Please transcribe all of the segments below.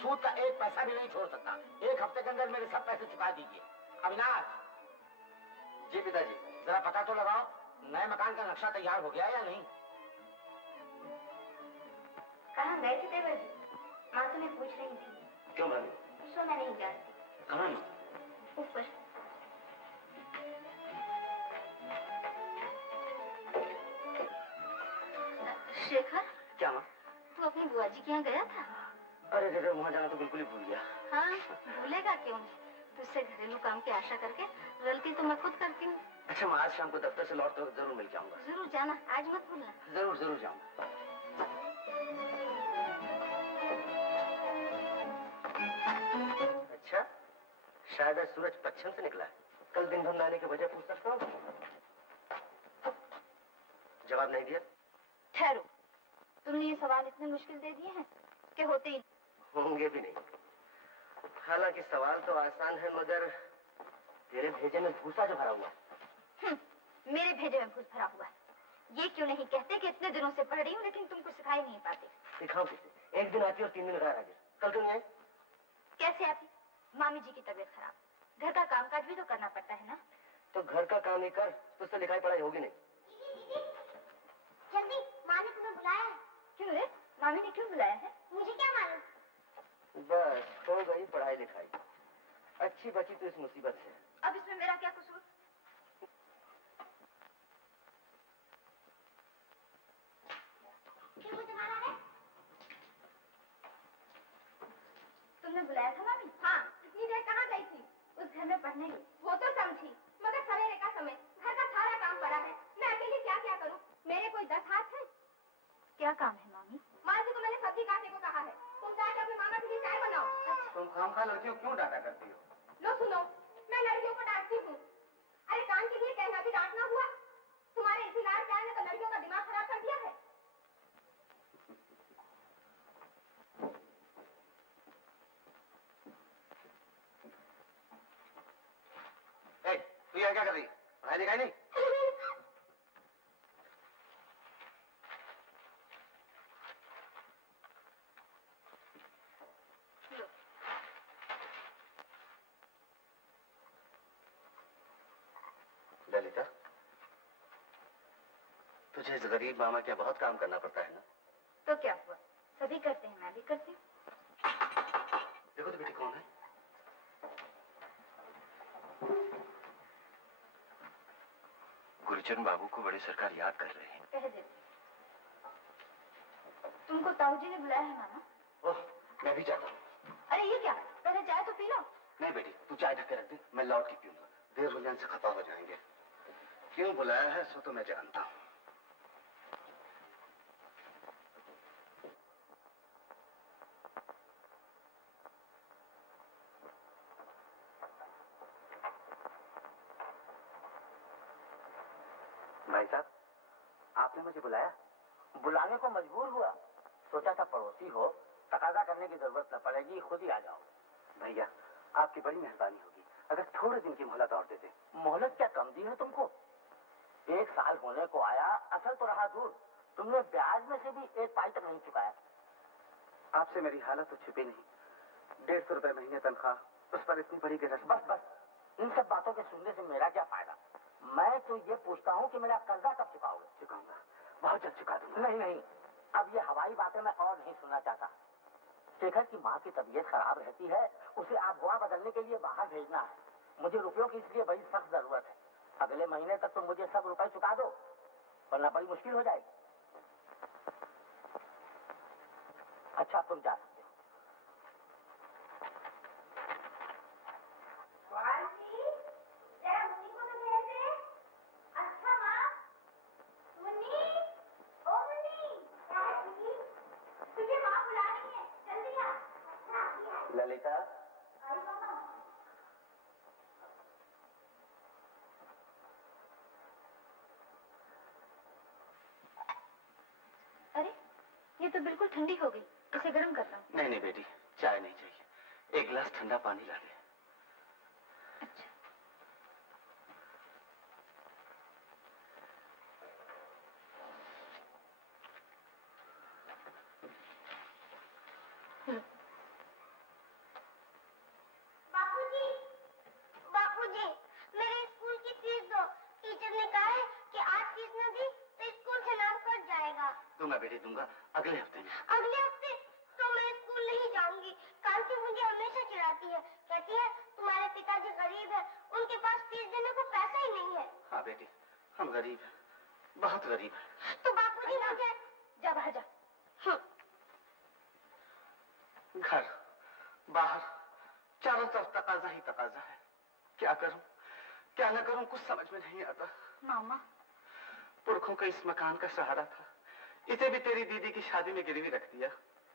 सूद का एक पैसा भी नहीं छोड़ सकता। 1 हफ्ते के अंदर मेरे सब पैसे चुका दीजिए। अविनाश। जी पिताजी। जरा पता तो लगाओ नए मकान का नक्शा तैयार हो गया या नहीं। कहाँ गए थे देवर जी? माँ तुम्हें पूछ रही थी। क्यों भाभी? उसको मैं नहीं जानती। कहाँ? ऊपर। शेखर। क्या माँ? तू अपनी बुआ जी के यहाँ गया था? अरे रे वहाँ जाना तो बिल्कुल ही भूल गया। हाँ भूलेगा क्यों? तुझसे घरेलू काम की आशा करके गलती तो मैं खुद करती हूँ। अच्छा मैं आज शाम को दफ्तर से लौट कर जरूर मिल के आऊंगा। जरूर जाना, आज मत भूलना। जरूर जरूर जाऊंगा। अच्छा शायद आज सूरज पश्चिम से निकला है। कल दिन भर नहाने की वजह पूछ सकता हूँ? जवाब नहीं दिया? ठहरो, तुमने ये सवाल इतने मुश्किल दे दिए हैं कि होते ही होंगे भी नहीं। हालांकि सवाल तो आसान है मगर तेरे भेजे में भूसा जो भरा हुआ है। मेरे भेजे में भूस भरा हुआ है। ये क्यों नहीं कहते कि इतने दिनों से पढ़ रही हूँ लेकिन तुम कुछ सिखा ही नहीं पाते। सिखाओ किसे? एक दिन आती और 3 दिन घर आ गई। कल क्यों नहीं आई? कैसे आती? मामी जी की तबीयत खराब, घर का कामकाज भी तो करना पड़ता है ना। तो घर का काम ही कर, तुझसे लिखाई पढ़ाई होगी नहीं। जल्दी, माँ ने तुम्हें बुलाया है। क्यों रे? मामी ने क्यों बुलाया है? मुझे क्या मालूम। बस हो गई पढ़ाई लिखाई। अच्छी बची तो इस मुसीबत से। अब इसमें मेरा क्या कसूर? क्यों मुझे मारा है? तुमने बुलाया था मामी? हाँ। इतनी देर कहाँ गई थी? उस घर में पढ़ने गई। वो तो समझी, मगर सवेरे का समय, घर का सारा काम पड़ा है। मैं अकेले क्या क्या करूँ? मेरे कोई 10 हाथ है। क्या काम है मामी? माँ जी को मैंने सब्जी काटने को कहा है। तुम जाकर अपने मामा के लिए चाय बनाओ। अच्छा। तुम खामखा लड़कियों क्यों डांटा करती हो? लो सुनो, मैं लड़कियों को डांटती हूँ। अरे काम के लिए कहना भी डांटना हुआ? तुम्हारे इसी लाड़ प्यार ने तो लड़कियों का दिमाग खराब कर दिया है। तू यहाँ क्या कर रही? पढ़ाई लिखाई नहीं? ललिता, तुझे इस गरीब मामा के बहुत काम करना पड़ता है ना? तो क्या हुआ? सभी करते हैं, मैं भी करती हूँ। देखो तो बेटी कौन है? गुरुचरण बाबू को बड़े सरकार याद कर रहे हैं। कह देती। तुमको ताऊजी ने बुलाया है मामा? ओह, मैं भी जाता हूँ। अरे ये क्या? पहले चाय तो पी लो। नहीं बेटी, तू चाय ढक के रख दे, मैं लौट के पीऊंगा। देर हो जाने से खपा हो जाएंगे। क्यों बुलाया है सो तो मैं जानता हूँ। भाई साहब, आपने मुझे बुलाया? बुलाने को मजबूर हुआ। सोचा था पड़ोसी हो, तकाजा करने की जरूरत न पड़ेगी, खुद ही आ जाओ। भैया, आपकी बड़ी मेहरबानी होगी अगर थोड़े दिन की मोहलत और दे दे। मोहलत क्या कम दी है तुमको? 1 साल होने को आया, असल तो रहा दूर। तुमने ब्याज में से भी 1 पाई तक नहीं चुकाया। आपसे मेरी हालत तो छिपी नहीं। 150 रुपए महीने तनख्वाह, उस पर इतनी बड़ी गिरफ्त। बस बस, इन सब बातों के सुनने से मेरा क्या फायदा? मैं तो ये पूछता हूँ कि मेरा कर्जा कब चुकाओगे? चुकाऊंगा, बहुत जल्द चुका दूंगा। नहीं, अब ये हवाई बातें मैं और नहीं सुनना चाहता। शेखर की माँ की तबीयत खराब रहती है, उसे आप गोवा बदलने के लिए बाहर भेजना है। मुझे रुपयों की इसलिए बड़ी सख्त जरूरत है। अगले महीने तक तो मुझे सब रुपए चुका दो, वरना बड़ी मुश्किल हो जाएगी। अच्छा, तुम जा सकते हो। अच्छा माँ, मुन्नी, ओ मुन्नी, तुझे माँ बुला रही है, जल्दी आ। ललिता, आई मामा। अरे, ये तो बिल्कुल ठंडी हो गई, इसे गर्म करता हूँ। नहीं बेटी, चाय नहीं चाहिए, 1 गिलास ठंडा पानी ला दे। अच्छा। है कि आज फीस न दी तो स्कूल से नाम कट जाएगा। दूंगा बेटे, दूंगा अगले हफ्ते में। अगले हफ्ते तो मैं स्कूल नहीं जाऊंगी। कांति मुझे हमेशा चिढ़ाती है, कहती है तुम्हारे पिताजी गरीब है, उनके पास फीस देने को पैसा ही नहीं है। हाँ बेटे, हम गरीब हैं, बहुत गरीब हैं। तो बापूजी मुझे जा बाहर जा। घर बाहर चारों तरफ तकाजा ही तकाजा है। क्या करूं क्या न करूं कुछ समझ में नहीं आता। मामा, पुरखों का इस मकान का सहारा था, इसे भी तेरी दीदी की शादी में गिरवी रख दिया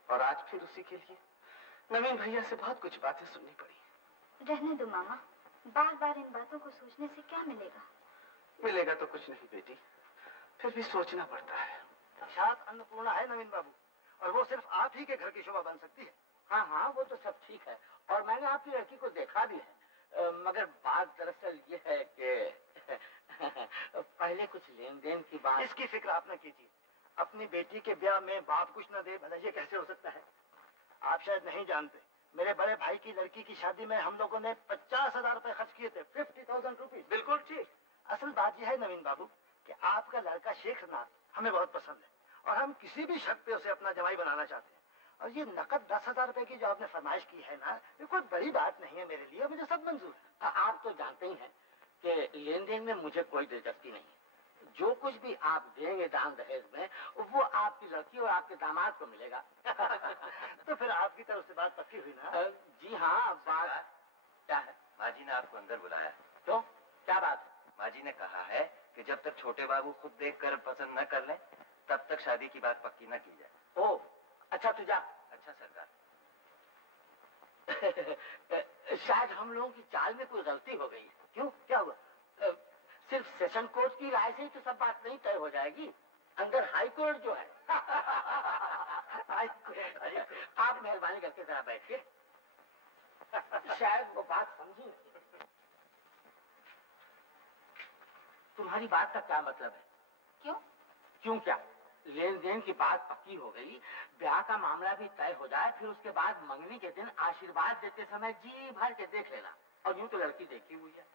और आज फिर उसी के लिए नवीन भैया से बहुत कुछ बातें सुननी पड़ी। रहने दो मामा, बार बार इन बातों को सोचने से क्या मिलेगा? मिलेगा तो कुछ नहीं बेटी, फिर भी सोचना पड़ता है। साक्षात अन्नपूर्णा है नवीन बाबू, और वो सिर्फ आप ही के घर की शोभा बन सकती है। हाँ हाँ, वो तो सब ठीक है और मैंने आपकी लड़की को देखा भी है, मगर बात दरअसल ये है कि पहले कुछ लेन देन की बात। इसकी फिक्र आप न कीजिए। अपनी बेटी के ब्याह में बाप कुछ न दे, भला ये कैसे हो सकता है? आप शायद नहीं जानते, मेरे बड़े भाई की लड़की की शादी में हम लोगों ने 50,000 रुपए खर्च किए थे। 50,000 रुपीज। बिल्कुल ठीक। असल बात यह है नवीन बाबू कि आपका लड़का शेखनाथ हमें बहुत पसंद है और हम किसी भी शर्त पे उसे अपना जमाई बनाना चाहते हैं। और ये नकद 10,000 रुपए की जो आपने फरमाइश की है ना, ये कोई बड़ी बात नहीं है मेरे लिए, मुझे सब मंजूर है। आप तो जानते ही हैं कि लेन देन में मुझे कोई दिलचस्पी नहीं है। जो कुछ भी आप देंगे दान दहेज में, वो आपकी लड़की और आपके दामाद को मिलेगा। तो फिर आपकी तरफ से बात पक्की हुई ना? जी हाँ। बात क्या है? माँ जी ने आपको अंदर बुलाया। क्यों, क्या बात है? माँ जी ने कहा है कि जब तक छोटे बाबू खुद देखकर पसंद न कर लें, तब तक शादी की बात पक्की न की जाए। ओह अच्छा, तू जा। अच्छा सरकार। शायद हम लोगों की चाल में कोई गलती हो गई है। क्यों, क्या हुआ? सिर्फ सेशन कोर्ट की राय से ही तो सब बात नहीं तय हो जाएगी। अंदर हाई कोर्ट जो है। High court. आप मेहरबानी करके जरा बैठिए। शायद वो बात समझी नहीं। तुम्हारी बात का क्या मतलब है? क्यों? क्यों क्या? लेन देन की बात पक्की हो गई, ब्याह का मामला भी तय हो जाए, फिर उसके बाद मंगनी के दिन आशीर्वाद देते समय जी भर के देख लेना। और यूं तो लड़की देखी हुई है।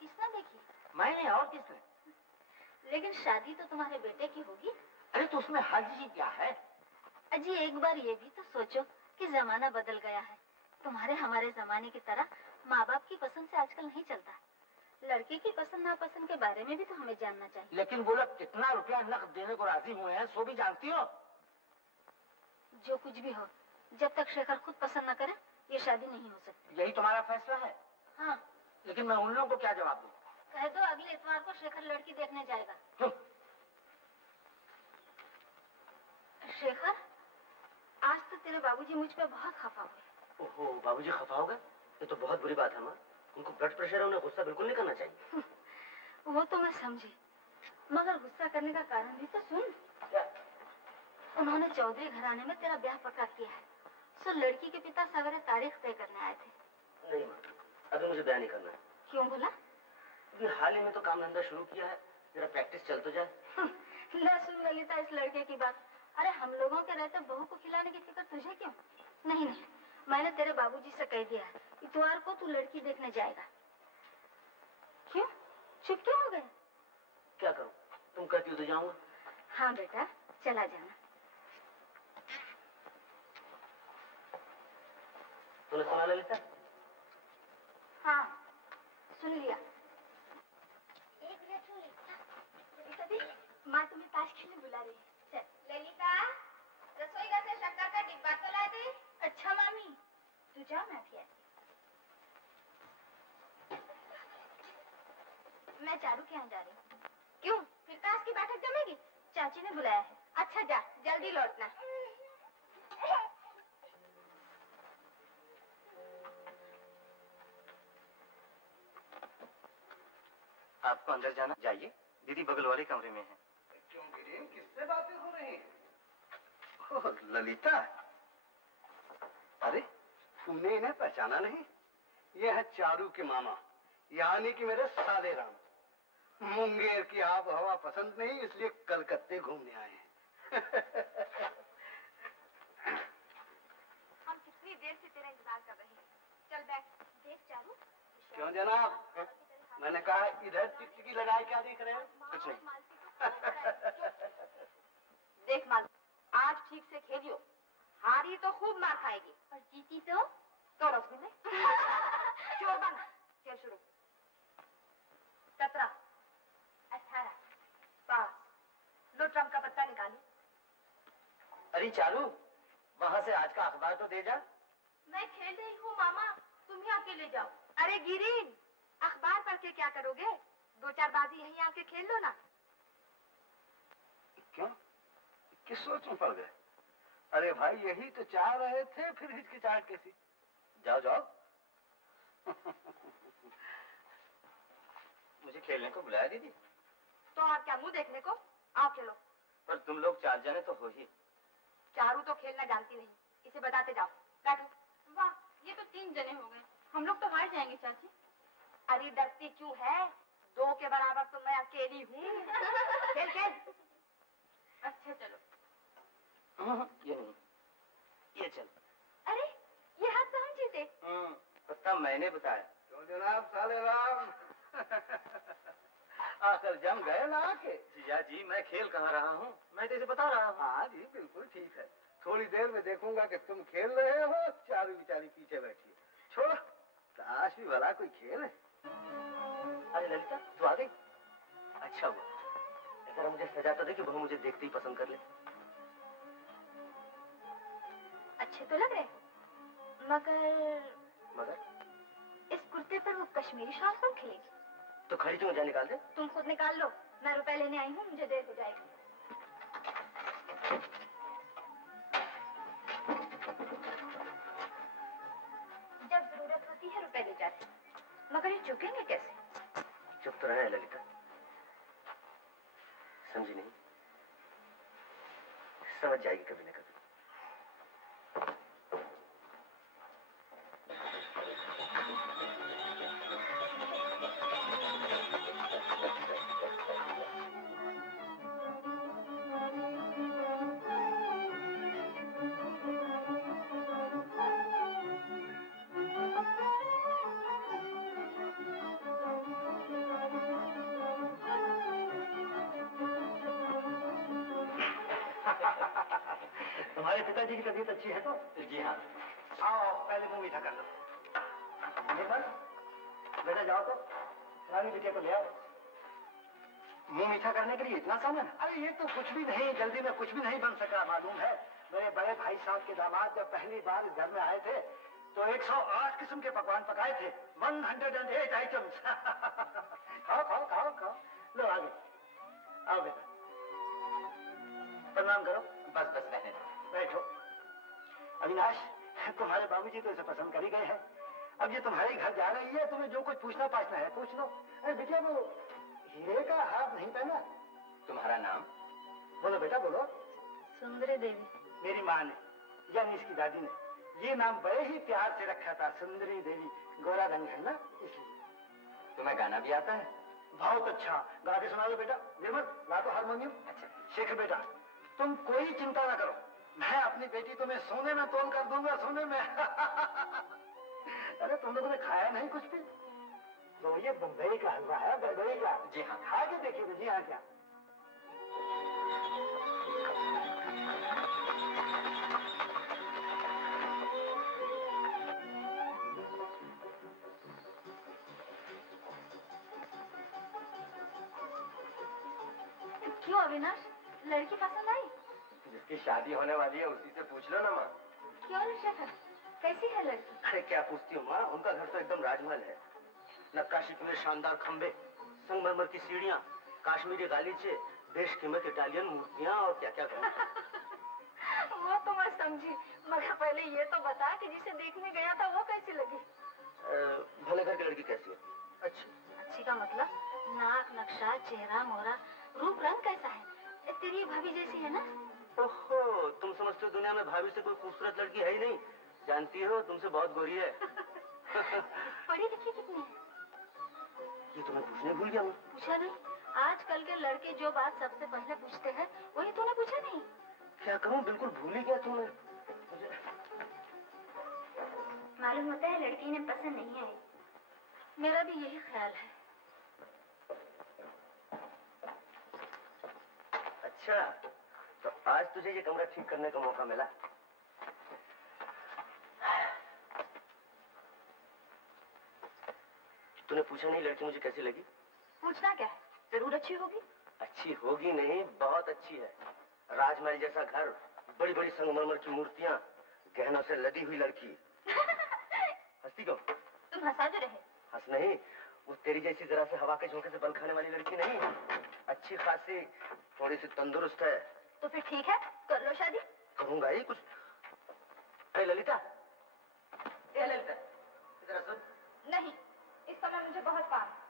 किसने देखी? मैंने, और किसने? लेकिन शादी तो तुम्हारे बेटे की होगी। अरे तो उसमें हर्ज ही क्या है? अजी एक बार ये भी तो सोचो कि जमाना बदल गया है। तुम्हारे हमारे जमाने की तरह माँ बाप की पसंद से आजकल नहीं चलता। लड़के की पसंद नापसंद के बारे में भी तो हमें जानना चाहिए। लेकिन वो लोग कितना रुपया नकद देने को राजी हुए हैं, सो भी जानती हो? जो कुछ भी हो, जब तक शेखर खुद पसंद न करे, ये शादी नहीं हो सकती। यही तुम्हारा फैसला है? हाँ। लेकिन मैं उन लोगों को क्या जवाब दूं? कह दो अगले इतवार को शेखर लड़की देखने जाएगा। क्यों? शेखर, आज तो तेरे बाबूजी मुझ पे बहुत खफा हुए। ओहो, बाबूजी खफा हो गए? ये तो बहुत बुरी बात है माँ। उनको ब्लड प्रेशर है, उन्हें गुस्सा बिल्कुल नहीं करना चाहिए। वो तो मैं समझी, मगर गुस्सा करने का कारण भी तो सुन। क्या? उन्होंने चौधरी घराने में तेरा ब्याह पक्का किया है। सो लड़की के पिता सवेरे तारीख तय करने आए थे। नहीं माँ, अभी मुझे ब्याह नहीं करना है। क्यों बोला? अभी हाल ही में तो काम धंधा शुरू किया है, जरा प्रैक्टिस चल तो जाए। ले सुन ललिता इस लड़के की बात। अरे हम लोगों के रहते बहू को खिलाने की फिक्र तुझे क्यों? नहीं नहीं, मैंने तेरे बाबूजी से कह दिया है, इतवार को तू लड़की देखने जाएगा। क्यों, चुप क्यों हो गए? क्या करूं, तुम कहती हो तो जाऊंगा। हाँ बेटा, चला जाना। तूने सुना ललिता? हाँ, सुन लिया। एक मिनट सुन ललिता दी, माँ तुम्हें ताश खेलने बुला रही है। चल। ललिता, रसोई घर से शक्कर का डिब्बा तो ला दे। अच्छा मामी, तू जा, मैं भी आती। मैं चारू के यहाँ जा रही हूँ। क्यों, फिर ताश की बैठक जमेगी? चाची ने बुलाया है। अच्छा जा, जल्दी लौटना। आपको अंदर जाना? जाइए, दीदी बगल वाले कमरे में है। क्यों गिरीन, किससे बातें हो रही हैं? ओह ललिता, अरे तूने इन्हें पहचाना नहीं? ये है चारू के मामा, यानी कि मेरे साले राम। मुंगेर की आब हवा पसंद नहीं, इसलिए कलकत्ते घूमने आए हैं। हम कितनी देर से तेरा इंतजार कर रहे हैं। चल बैठ, देख चारू। क्यों जनाब, मैंने कहा इधर टिकटिकी लगाए क्या देख रहे हो? कुछ नहीं। देख माल, आज ठीक से खेलियो, हारी तो खूब मार खाएगी और जीती तो रसगुल्ले। चोर बंद, खेल शुरू। 17, 18, पास। लो ट्रम्प का पत्ता निकालिए। अरे चारू, वहाँ से आज का अखबार तो दे जा। मैं खेल रही हूँ मामा, तुम ही आके ले जाओ। अरे गिरीन, अखबार पढ़ के क्या करोगे? 2-4 बाजी यहीं आके खेल लो ना। क्यों? किस सोच में पड़ गए? अरे भाई यही तो चाह रहे थे, फिर हिचकिचाहट कैसी? जाओ जाओ। मुझे खेलने को बुलाया दीदी? तो और क्या मुंह देखने को? आओ खेलो। पर तुम लोग 4 जने तो हो ही। चारू तो खेलना जानती नहीं, इसे बताते जाओ। बैठो। वाह, ये तो 3 जने हो गए। हम लोग तो हार जाएंगे चाची। अरे डरती क्यों है? 2 के बराबर तो मैं अकेली हूँ। खेल खेल। अच्छा चलो। ये नहीं, ये चल। अरे ये हाथ तो हम जीते। पत्ता मैंने बताया। क्यों जनाब साले राम? आखिर जम गए ना आके। जिया जी, मैं खेल कहाँ रहा हूँ, मैं तो इसे बता रहा हूँ। हाँ जी बिल्कुल ठीक है। थोड़ी देर में देखूंगा कि तुम खेल रहे हो, चारू बेचारी पीछे बैठी है। छोड़ो, काश भी भला कोई खेल है। अरे ललिता, तू आ गई? अच्छा हुआ, अगर मुझे सजा तो दे कि बहू मुझे देखते ही पसंद कर ले। अच्छे तो लग रहे, मगर इस कुर्ते पर वो कश्मीरी शॉल कौन खिलेगी? तो खड़ी क्यों? जा निकाल दे। तुम खुद निकाल लो, मैं रुपए लेने आई हूँ, मुझे देर हो जाएगी। जब जरूरत होती है रुपए ले जाते, मगर ये चुकेंगे कैसे? चुप तो रहे ललिता, समझी नहीं? समझ जाएगी कभी न कभी। तुम्हारे पिताजी की तबीयत अच्छी है तो? जी हाँ। आओ पहले मुंह मीठा कर लो। बेटा जाओ तो रानी बिटिया को ले आओ। मुंह मीठा करने के लिए इतना सामान? अरे ये तो कुछ भी नहीं, जल्दी में कुछ भी नहीं बन सका। मालूम है, मेरे बड़े भाई साहब के दामाद जब पहली बार इस घर में आए थे तो 108 किस्म के पकवान पकाए थे। 108 आइटम्स। खाओ खाओ खाओ खाओ। लो आगे आओ बेटा, प्रणाम करो। बस बस रहने दो। बैठो। अविनाश, तुम्हारे बाबूजी तो इसे पसंद कर ही गए हैं। अब ये तुम्हारे घर जा रही है, तुम्हें जो कुछ पूछना पाछना है पूछ लो। अरे बिटिया, वो हीरे का हार नहीं पहना? तुम्हारा नाम? बोलो बेटा बोलो। सुंदरी देवी। मेरी माँ ने, यानी इसकी दादी ने, ये नाम बड़े ही प्यार से रखा था, सुंदरी देवी। गोरा रंग है ना, इसलिए। तुम्हें गाना भी आता है? बहुत अच्छा, गा के सुना दो बेटा। निर्मल, ला दो हारमोनियम। अच्छा। शेखर बेटा, तुम कोई चिंता ना करो, मैं अपनी बेटी तुम्हें सोने में तोल कर दूंगा, सोने में। अरे तुम लोगों ने खाया नहीं कुछ भी? तो ये बम्बई का हलवा है, बम्बई का। जी हाँ। खा के देखिए। जी हाँ। क्या क्यों अविनाश, लड़की पसंद आई? जिसकी शादी होने वाली है उसी से पूछ लो ना माँ। क्यों शेखर, कैसी है लड़की? अरे क्या पूछती हूँ माँ, उनका घर तो एकदम राजमहल है। नक्काशी के शानदार खंबे, संगमरमर की सीढ़ियाँ, कश्मीरी गालीचे, बेशकीमत इटालियन मूर्तियाँ और क्या क्या कहूँ। वो तो मैं समझी, मगर पहले ये तो बता कि जिसे देखने गया था वो कैसी लगी? भले घर की लड़की कैसी है? अच्छी। अच्छी का मतलब? नाक, नक्शा, चेहरा, मोहरा, रूप रंग कैसा है? तेरी भाभी जैसी है ना? ओहो, तुम समझते हो दुनिया में भाभी से कोई खूबसूरत लड़की है ही नहीं। जानती हो, तुमसे बहुत गोरी है। पढ़ी लिखी कितनी है? ये तुम्हें पूछने भूल गया मैं। पूछा नहीं? आजकल के लड़के जो बात सबसे पहले पूछते हैं वही तूने पूछा नहीं? क्या करूं, बिल्कुल भूल ही गया तुम्हें। मालूम होता है लड़की ने पसंद नहीं आई। मेरा भी यही ख्याल है। अच्छा, तो आज तुझे ये कमरा ठीक करने का मौका मिला। तूने पूछा नहीं लड़की मुझे कैसी लगी? पूछना क्या है, जरूर अच्छी होगी। अच्छी होगी नहीं, बहुत अच्छी है। राजमहल जैसा घर, बड़ी बड़ी संगमरमर की मूर्तियां, गहनों से लदी हुई लड़की। हंसती क्यों? तुम हंसा जो रहे। हंस नहीं, वो तेरी जैसी जरा से हवा के झोंके से बल खाने वाली लड़की नहीं, अच्छी खासी, थोड़ी सी तंदुरुस्त है। तो फिर ठीक है, कर लो शादी। करूंगा ही कुछ। अरे ललिता, ए ललिता, जरा सुन। नहीं, इस समय मुझे बहुत काम है।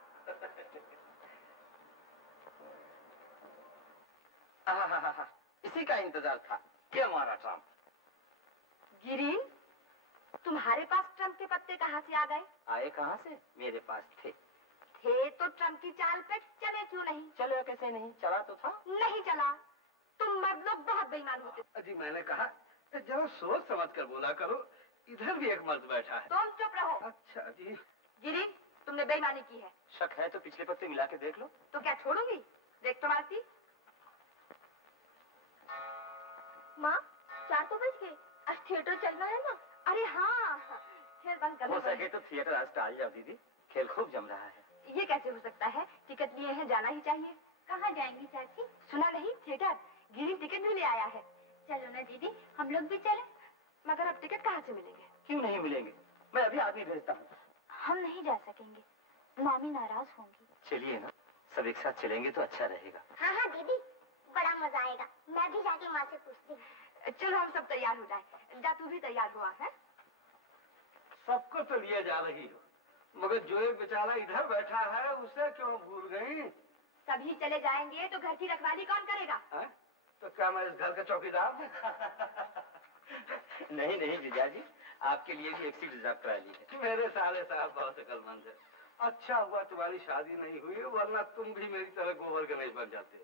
इसी का इंतजार था। क्या हमारा ट्रम्प? गिरीन, तुम्हारे पास ट्रम्प के पत्ते कहाँ से आ गए? आए कहाँ से? मेरे पास थे। थे तो ट्रम्प की चाल पे चले क्यों नहीं? चलो कैसे नहीं, चला तो था। नहीं चला। तुम मर्द लोग बहुत बेईमान होते हो। जी मैंने कहा जरा सोच समझ कर बोला करो, इधर भी एक मर्द बैठा है। तुम चुप रहो। अच्छा जी। गिरीन, तुमने बेईमानी की है। शक है तो पिछले पत्ते मिला के देख लो। तो क्या छोड़ूंगी? देख तो मारती। माँ, 4 तो बज गए, आज थिएटर चलना है ना। अरे हाँ, खेल बंद करना। हो सके तो थिएटर आज टाल जाओ दीदी, खेल खूब जम रहा है। ये कैसे हो सकता है? टिकट लिए हैं, जाना ही चाहिए। कहाँ जाएंगी चाची? सुना नहीं, थिएटर। गिरीन टिकट भी ले आया है। चलो ना दीदी, हम लोग भी चलें। मगर अब टिकट कहाँ से मिलेंगे? क्यों नहीं मिलेंगे, मैं अभी आदमी भेजता हूँ। हम नहीं जा सकेंगे, मामी नाराज होंगी। चलिए ना, सब एक साथ चलेंगे तो अच्छा रहेगा। हाँ हाँ दीदी, बड़ा मजा आएगा। मैं भी जाके माँ से पूछती हूँ। चलो हम सब तैयार हो जाए। जा तू भी तैयार हुआ है? सबको तो लिए जा रही हो, मगर जो एक बेचारा इधर बैठा है उसे क्यों भूल गई? सभी चले जाएंगे तो घर की रखवाली कौन करेगा? है? तो क्या मैं इस घर का चौकीदार हूँ? नहीं नहीं जीजा जी, आपके लिए भी एक सीट रिजर्व करा ली है। मेरे साले साहब बहुत अकलमंद है। अच्छा हुआ तुम्हारी शादी नहीं हुई, वरना तुम भी मेरी तरह गोबर गणेश बन जाते।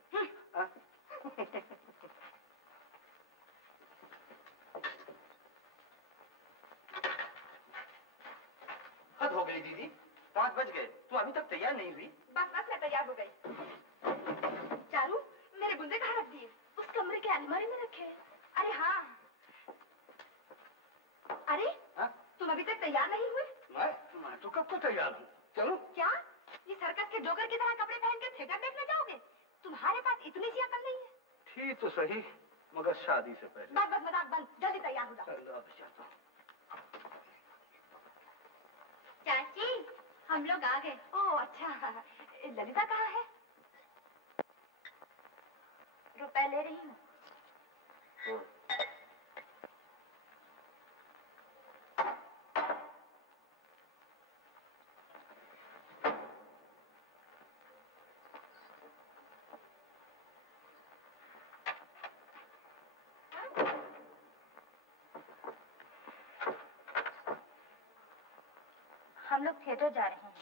हद हो गई दीदी, 5 बज गए, तू अभी तक तैयार नहीं हुई। बस बस मैं तैयार हो गई। चारू, मेरे बुंदे कहाँ रख दिए? उस कमरे के अलमारी में रखे हैं। अरे हाँ। अरे हाँ? तुम अभी तक तैयार नहीं हुए? मैं तो कब को तैयार हूँ। चलो। क्या ये सर्कस के जोकर की तरह कपड़े पहन के थिएटर देखने जाओगे? तुम्हारे पास इतनी सी अकल नहीं है। ठीक तो सही, मगर शादी से पहले। बस बस मजाक बंद, जल्दी तैयार हो जाओ। चलो अब जाता हूँ। चाची, हम लोग आ गए। ओह अच्छा, ललिता कहाँ है? रुपए ले रही हूँ। हम लोग थिएटर जा रहे हैं।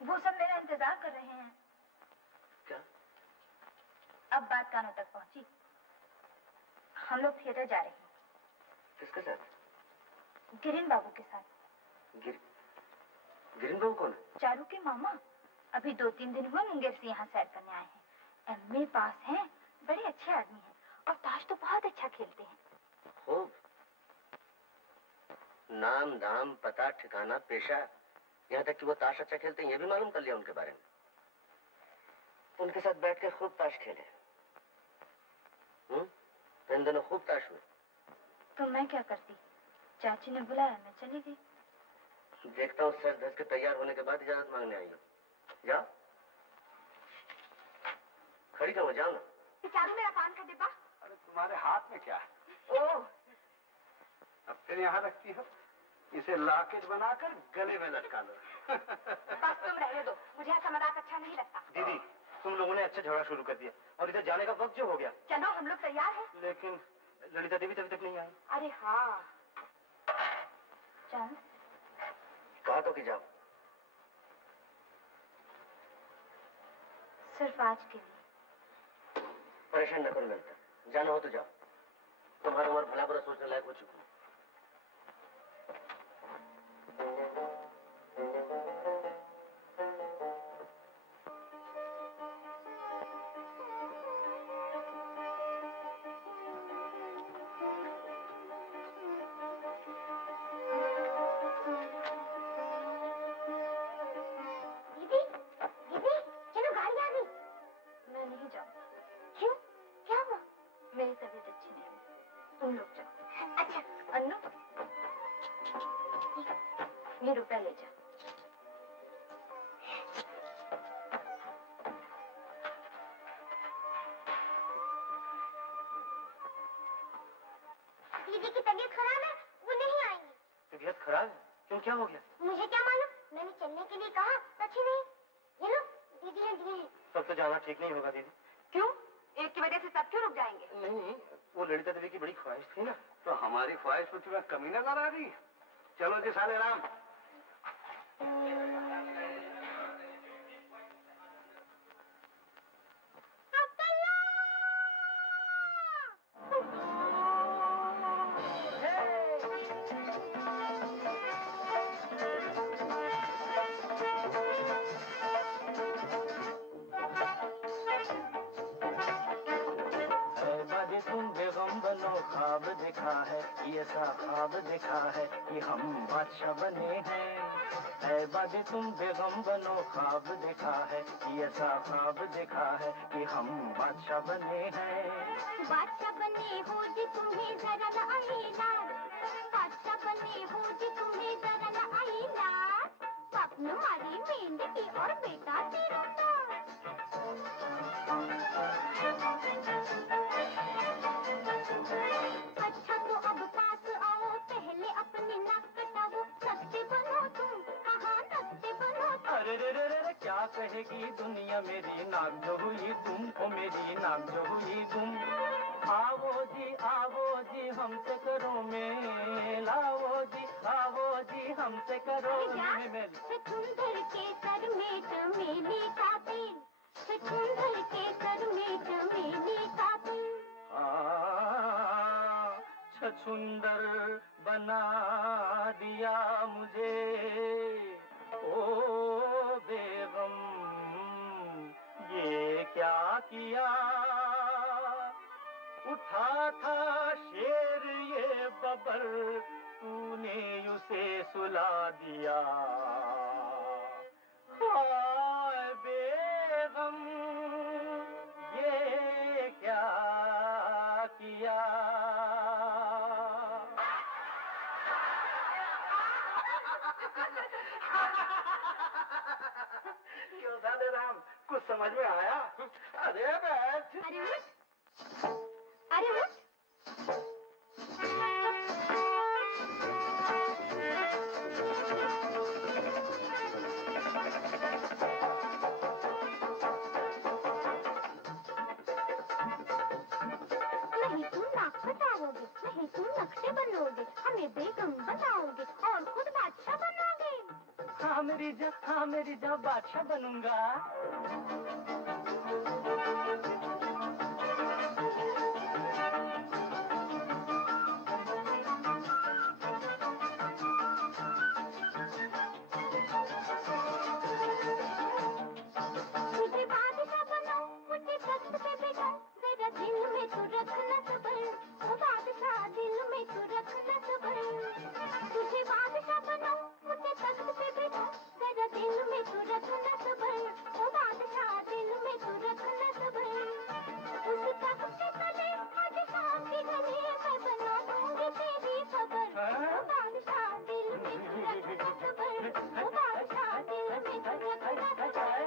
वो सब मेरा इंतजार कर रहे हैं। क्या? अब बात कानों तक पहुंची। हम लोग थिएटर जा रहे हैं। किसके साथ? गिरीन बाबू के साथ। गिरीन बाबू कौन है? चारू के मामा। अभी 2-3 दिन हुए मुंगेर से यहाँ सैर करने आए हैं। एमए पास हैं, बड़े अच्छे आदमी हैं और ताश तो बहुत अच्छा खेलते हैं। खूब। नाम दाम पता ठिकाना पेशा, यहाँ तक कि वो ताश अच्छा खेलते हैं ये भी मालूम कर लिया उनके बारे में। उनके साथ बैठ के खूब ताश खेले। इन दोनों खूब ताश हुए। तो मैं क्या करती? चाची ने बुलाया, मैं चली गई। देखता हूँ सर धस के तैयार होने के बाद इजाजत मांगने आई हो। जाओ। खड़ी करो, जाओ ना। चारू, मेरा पान का डिब्बा। अरे तुम्हारे हाथ में क्या है? ओह, अब फिर यहाँ रखती हो, इसे लॉकेट बनाकर गले में लटका लो। बस तुम रहने दो, मुझे ऐसा मजाक अच्छा नहीं लगता। दीदी, तुम लोगों ने अच्छा झगड़ा शुरू कर दिया और इधर जाने का वक्त जो हो गया। चलो हम लोग तैयार हैं। लेकिन ललिता देवी अभी तक नहीं आई। अरे हाँ। चल। कहा तो कि जाओ। सिर्फ आज के लिए। परेशान न करो ललिता, जाना हो तो जाओ। तुम्हारा उम्र भला बुरा सोचने लायक हो चुकी है। मेरी तबीयत अच्छी नहीं है, तुम लोग जाओ। अच्छा अन्नू, ये रुपया ले जा। दीदी की तबीयत खराब है, वो नहीं आएंगी। तबीयत खराब है? क्यों, क्या हो गया? मुझे क्या मालूम, मैंने चलने के लिए कहा, अच्छी नहीं। ये लो, दीदी ने दिए हैं। तब तो जाना ठीक नहीं होगा दीदी। क्यों? एक की वजह से सब क्यों रुक जाएंगे? नहीं, वो ललिता देवी की बड़ी ख्वाहिश थी ना। तो हमारी ख्वाहिश पर तुम्हें कमी नजर आ रही? चलो जी साले राम। तुम बेगम बनो, ख्वाब देखा है, ये सा ख्वाब देखा है कि हम बादशाह बने हैं। ऐ बादे तुम बेगम बनो, ख्वाब देखा है, ये सा ख्वाब देखा है कि हम बादशाह बने हैं। बादशाह बने हो जी तुम्हें जरा न आई लाज, बादशाह बने हो जी तुम्हें जरा न आई लाज, स्वप्न मारी मेंढकी और बेटा तीरंदाज। अच्छा तो अब पास आओ, पहले अपनी नाक कटाओ, नकते बनो तुम, हाँ नकते बनो तुम। अरे रे रे रे, क्या कहेगी दुनिया मेरी नाक जो हुई तुम, ओ मेरी नाक जो हुई तुम। आओ जी हमसे करो मेल, आओ जी हमसे करो मेल। छछूंदर के सर में चमेली का तेल, छछूंदर के सर में चमेली का तेल। छछूंदर बना दिया मुझे ओ बेगम, ये क्या किया। उठा था शेर ये बबर, तूने उसे सुला दिया। हाय बेगम, ये क्या किया। क्यों साले राम, कुछ समझ में आया? अरे बैठ। अरे उठ, अरे उठ। नहीं तुम नाक कटाओगे, नहीं तुम नक्शे बनोगे, हमें बेगम बनाओगे और खुद बादशाह बनोगे। हाँ मेरी जान बादशाह बनूंगा। मुझे बादशाह बनाओ, मुझे तख्त पे बिठाओ, जरा दिल में तू रखना सबर, ओ बादशाह दिल में तू रखना सबर। तुझे बादशाह बनाओ, मुझे तख्त पे बिठाओ, जरा दिल में तू रखना सबर, ओ बादशाह दिल में तू रखना सबर। उस तख्त के तले आज शाम की गली मैं बना दूंगी तेरी खबर, ओ बादशाह दिल में तू रखना सबर, ओ बादशाह दिल में तू रखना सबर।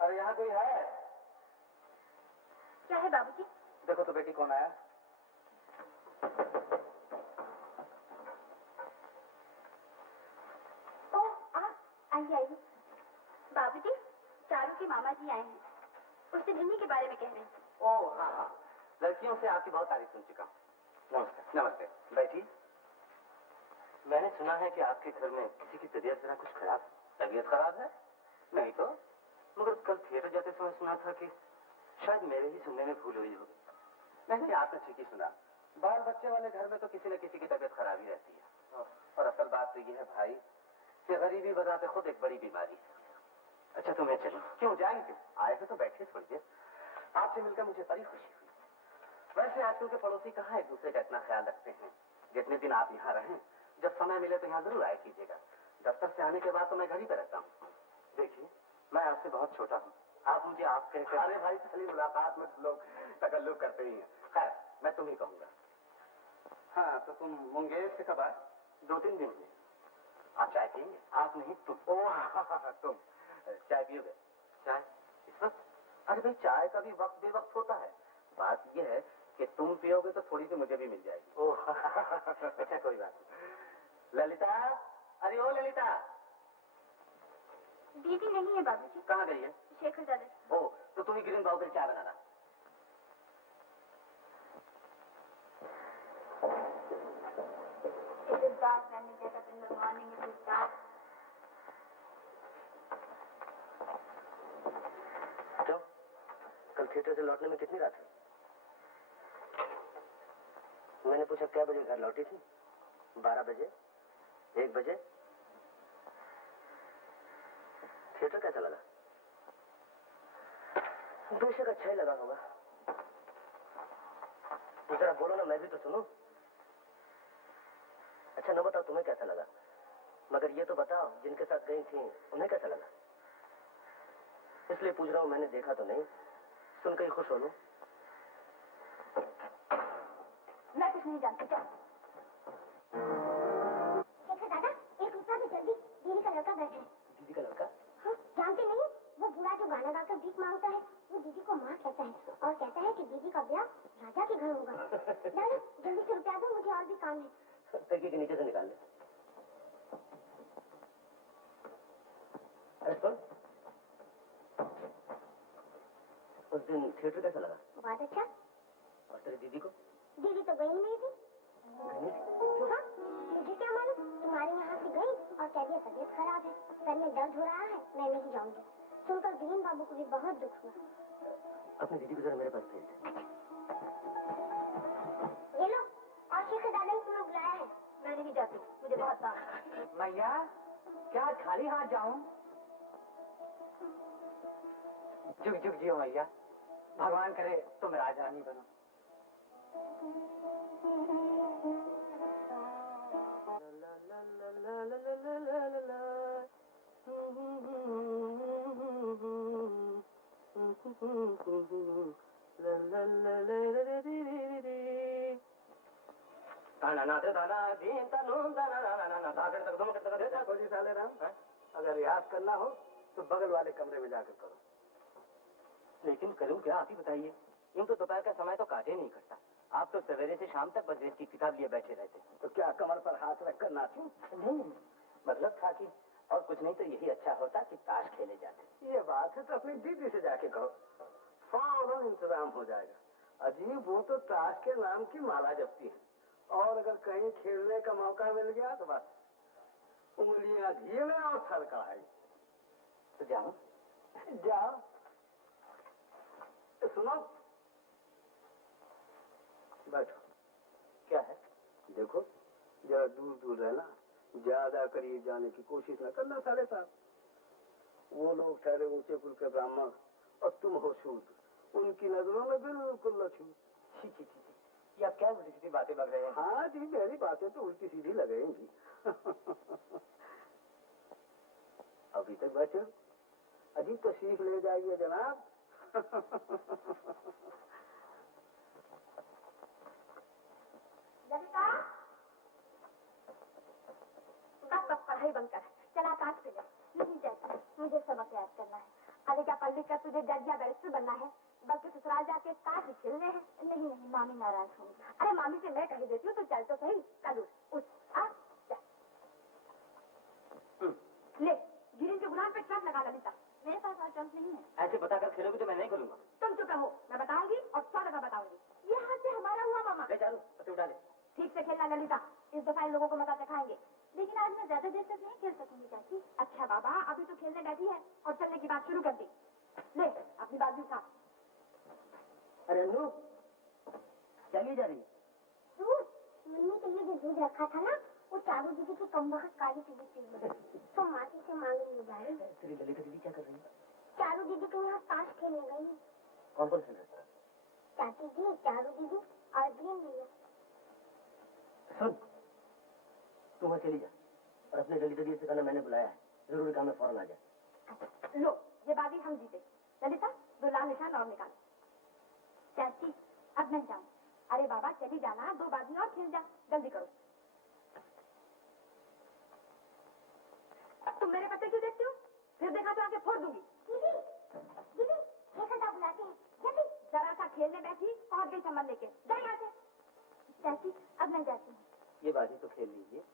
अरे यहाँ कोई है? क्या है बाबूजी? देखो तो बेटी कौन आया। ओह आप आइए। बाबूजी, चारू के मामा जी आए हैं, उससे भिन्नी के बारे में कह रहे हैं। ओह हाँ, लड़कियों से आपकी बहुत तारीफ सुन चुका हूँ। नमस्ते। नमस्ते, बैठिए। मैंने सुना है कि आपके घर में किसी की तबीयत जरा कुछ खराब। तबीयत खराब है? नहीं तो। मगर कल थिएटर जाते समय सुना था कि शायद मेरे ही सुनने में भूल हुई हो। नहीं, आपने ठीक ही सुना। बाल बच्चे वाले घर में तो किसी न किसी की तबीयत खराब ही रहती है। और असल बात तो ये है भाई कि गरीबी बजाते खुद एक बड़ी बीमारी है। अच्छा तो मैं चलूं? क्यों जाएंगे? आए थे तो बैठिए थोड़ी देर। आपसे मिलकर मुझे बड़ी खुशी हुई। वैसे आजकल के पड़ोसी कहाँ एक दूसरे का इतना ख्याल रखते हैं। जितने दिन आप यहाँ रहें, जब समय मिले तो यहाँ जरूर आया कीजिएगा। दफ्तर से आने के बाद तो मैं घर ही पे रहता हूँ। देखिए, मैं आपसे बहुत छोटा हूँ, आप मुझे आप कहकर। अरे भाई, पहली मुलाकात में लोग तकल्लुफ करते ही हैं। खैर, मैं तुम ही कहूँगा। हाँ, तो तुम मुंगेर से कब आए? 2-3 दिन में। आप चाय पियेंगे? आप नहीं, तुम। तुम चाय पियोगे? चाय इस वक्त? अरे भाई, चाय का भी वक्त बेवक्त होता है। बात यह है कि तुम पियोगे तो थोड़ी सी मुझे भी मिल जाएगी। ओह अच्छा, कोई बात नहीं। ललिता, अरे ओ ललिता। दीदी नहीं है बाबूजी। कहाँ गई है? शेखर दादा। ओ, तो तुम ही गिरिन भाव कर चाय बनाना। It is dark when we get up in the morning. It is dark. तो कल थिएटर से लौटने में कितनी रात हुई? मैंने पूछा क्या बजे घर लौटी थी? 12 बजे? 1 बजे? थिएटर कैसा लगा? बेशक अच्छा ही लगा होगा। जरा बोलो ना, मैं भी तो सुनूं। अच्छा न बताओ तुम्हें कैसा लगा, मगर ये तो बताओ जिनके साथ गई थी उन्हें कैसा लगा। इसलिए पूछ रहा हूं, मैंने देखा तो नहीं, सुनकर ही खुश हो लूं। मैं कुछ नहीं जानती। जाओ। देखो दादा, एक रुपया तो जल्दी। दीदी का लड़का बैठा है। दीदी का लड़का? हाँ, जानते नहीं? वो बूढ़ा जो गाना गाकर भीख मांगता है, वो दीदी को माँ कहता है और कहता है कि दीदी का ब्याह राजा के घर होगा। दादा, जल्दी से रुपया दो, मुझे और भी काम है। तकिए के नीचे से निकाल ले। अरे सुन, उस दिन थिएटर कैसा लगा? बहुत अच्छा। और तेरी दीदी को? दीदी तो गई नहीं थी। हाँ, मुझे क्या मालूम, तुम्हारे यहाँ से गई और कह दिया तबीयत खराब है, सर में दर्द हो रहा है, मैं नहीं जाऊंगी। सुनकर गिरीन बाबू को भी बहुत दुख हुआ। अपनी दीदी को जरा मेरे पास भेज दे। ये लो, और शेखर दादा ने तुम्हें बुलाया है। मैं नहीं जाती, मुझे बहुत काम है। मैया, क्या खाली हाथ जाऊं? जुग जुग जियो मैया, भगवान करे तुम राजरानी बनो। अगर रियाज करना हो तो बगल वाले कमरे में जाकर करो। लेकिन करूं क्या, आप ही बताइए। यूं तो दोपहर का समय तो काटे नहीं करता। आप तो सवेरे से शाम तक बस की किताब लिए बैठे रहते। तो क्या कमर पर हाथ रखकर नाचूं? नहीं, मतलब था कि और कुछ नहीं तो यही अच्छा होता कि ताश खेले जाते। ये बात है तो अपनी दीदी से जाके कहो, फौरन इंतजाम हो जाएगा। अजीब, वो तो ताश के नाम की माला जपती है, और अगर कहीं खेलने का मौका मिल गया तो बस उंगलियां घी में और सर कढ़ाई। तो जाओ। जाओ। सुनो, बैठो। क्या है? देखो, जरा दूर दूर रहना, ज्यादा करीब जाने की कोशिश न करना। साले साहब, वो लोग ठहरे ऊंचे कुल के ब्राह्मण और तुम हो शूद्र, उनकी नजरों में बिल्कुल न छू। छी छी छी, ये आप क्या उल्टी सीधी बातें बक रहे हैं? हाँ जी, मेरी बातें तो उल्टी सीधी लगेंगी। अभी तक बैठे, अजीब तो सीख ले जाइए जनाब। ललिता, बस पढ़ाई बंद कर, चला काट पे जा। नहीं जाती, मुझे सबक याद करना है। अरे क्या पढ़ लिख कर तुझे जज या बैरिस्टर बनना है, बल्कि ससुराल जाके काट खेलने हैं। नहीं नहीं, मामी नाराज होंगी। अरे मामी से मैं कह देती हूँ, तो चल तो सही। कल उठ आ जा। ले, गिरिन के गुलाम पे ट्रंप लगा ललिता। मेरे पास और ट्रंप नहीं है। ऐसे बताकर खेलोगे तो मैं नहीं करूंगा। तुम चुप रहो, मैं बताऊंगी और 100 दफा बताऊंगी। ये हाथ से हमारा हुआ मामा। ले चारू, पति उठा ले। ठीक से खेलना ललिता, इस दफा इन लोगों को मजा सिखाएंगे। मैं ज्यादा देर तक नहीं खेल सकूंगी चाची। अच्छा बाबा, अभी तो खेलने बैठी है और चलने की बात शुरू कर दी। ले अपनी बात भी उठा। अरे अनु, चली जा रही है? मम्मी के लिए जो दूध रखा था ना, वो चारू दीदी की कम वक्त काली पीली थी, तो माटी से मांगने जा रही है। तेरी ललिता दीदी क्या कर रही है? चारू दीदी के यहाँ ताश खेलने गई है। कौन कौन खेल रहा है? चाची जी, चारू दीदी और ग्रीन भैया। सुन, तू वहाँ चली जा और अपने ललिता दीदी से कहना मैंने बुलाया है, जरूरी काम है, फौरन आ जाए। लो ये बाजी हम जीते। ललिता, दो लाल निशान और निकाल। चाची अब मैं जाऊँ? अरे बाबा चली जाना, दो बाजी और खेल जा, जल्दी करो। तुम मेरे पत्ते क्यों देखते हो? फिर देखा तो आके फोड़ दूंगी। दीदी, दीदी, शेखर बुलाते हैं, जल्दी। जरा सा खेलने बैठी, पहुंच गई सामान लेके। जा यहाँ से। चाची अब मैं जाती हूँ। ये बाजी तो खेल लीजिए।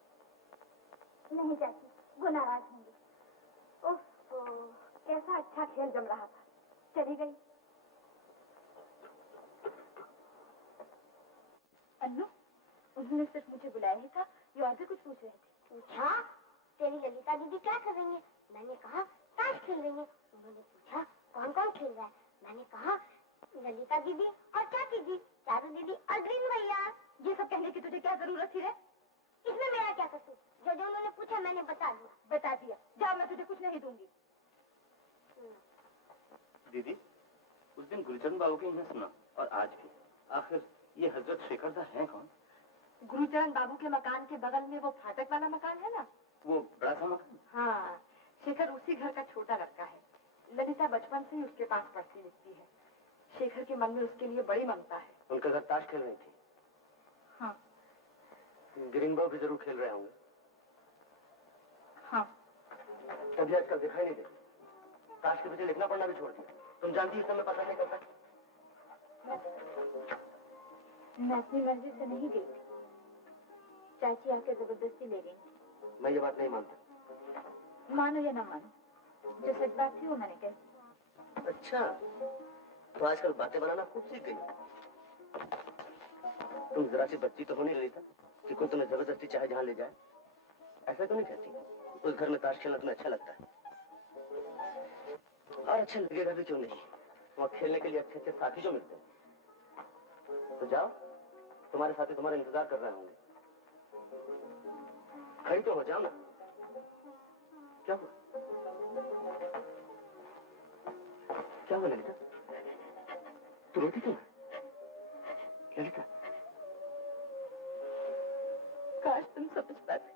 नहीं चाची, वो नाराज होंगे। ओह, कैसा अच्छा खेल जम रहा था, चली गई। अन्नू, उन्होंने सिर्फ मुझे बुलाया ही था, ये और भी कुछ पूछ रहे थे। पूछा तेरी ललिता दीदी क्या कर रही है? मैंने कहा ताश खेल रही है। उन्होंने पूछा कौन कौन खेल रहा है? मैंने कहा ललिता दीदी और चाची जी, चारू दीदी और ग्रीन भैया। ये सब कहने की तुझे क्या जरूरत थी रे? इसमें मेरा क्या कसूर? जो उन्होंने पूछा मैंने बता दिया। बता दिया, जा, मैं तुझे कुछ नहीं दूंगी। दीदी, उस दिन गुलचंद बाबू के यहाँ सुना और आज भी, आखिर ये हजरत शेखरदा हैं कौन? गुरुचरण बाबू के मकान के बगल में वो फाटक वाला मकान है ना, वो बड़ा सा मकान? हाँ, शेखर उसी घर का छोटा लड़का है। ललिता बचपन से ही उसके पास पढ़ती लिखती है। शेखर के मन में उसके लिए बड़ी ममता है। उनका घर ताश खेल रही थी? हाँ। ग्रीन बाबू भी जरूर खेल रहे होंगे। हाँ। तभी आजकल दिखाई नहीं देती। ताश के पीछे लिखना पढ़ना भी छोड़ दिया। तुम जानती इस समय पता नहीं करता। मैं अपनी मर्जी से नहीं गई थी, चाची आके जबरदस्ती ले गई थी। मैं ये बात नहीं मानता। मानो या ना मानो, जो सच बात थी वो मैंने कही। अच्छा, तो आजकल बातें बनाना खूब सीख गई। तुम जरा सी बच्ची तो होने लगी था कि कोई तुम्हें जबरदस्ती चाहे जहाँ ले जाए। ऐसा तो नहीं कहती। उस घर में ताश खेलना तुम्हें अच्छा लगता है, और अच्छा लगेगा भी क्यों नहीं। वहाँ खेलने के लिए अच्छे अच्छे साथी जो मिलते हैं। तो जाओ, तुम्हारे साथी तुम्हारा इंतजार कर रहे होंगे। खड़ी तो हो जाओ ना। क्या हुआ? क्या हुआ ललिता? तू रोती क्यों है? ललिता, काश तुम समझ पाते।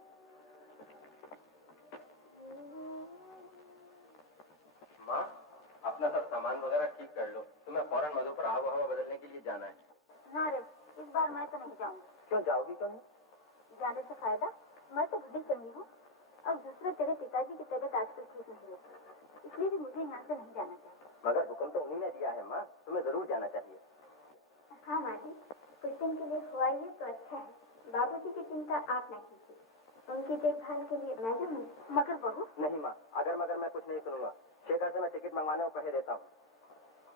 माँ, अपना सब सामान वगैरह ठीक कर लो। तुम्हें फौरन मधु पर आबो हवा बदलने के लिए जाना है। हाँ रे, इस बार मैं तो नहीं जाऊंगी। क्यों जाओगी? क्यों नहीं? जाने से फायदा, मैं तो बड़ी चंगी हूँ और दूसरे तेरे पिताजी की तबीयत आजकल ठीक नहीं है, इसलिए भी मुझे यहाँ से नहीं जाना चाहिए। मगर हुक्म तो उन्हीं ने दिया है माँ, तुम्हें जरूर जाना चाहिए। हाँ माँ जी, कुछ दिन के लिए हुआ ये तो अच्छा है। बाबूजी की चिंता आप न कीजिए, उनकी देखभाल के लिए मैं जो हूँ। मगर बहू? नहीं माँ, अगर मगर मैं कुछ नहीं सुनूंगा। शेखर से मैं टिकट मंगवाने को कहे देता हूँ।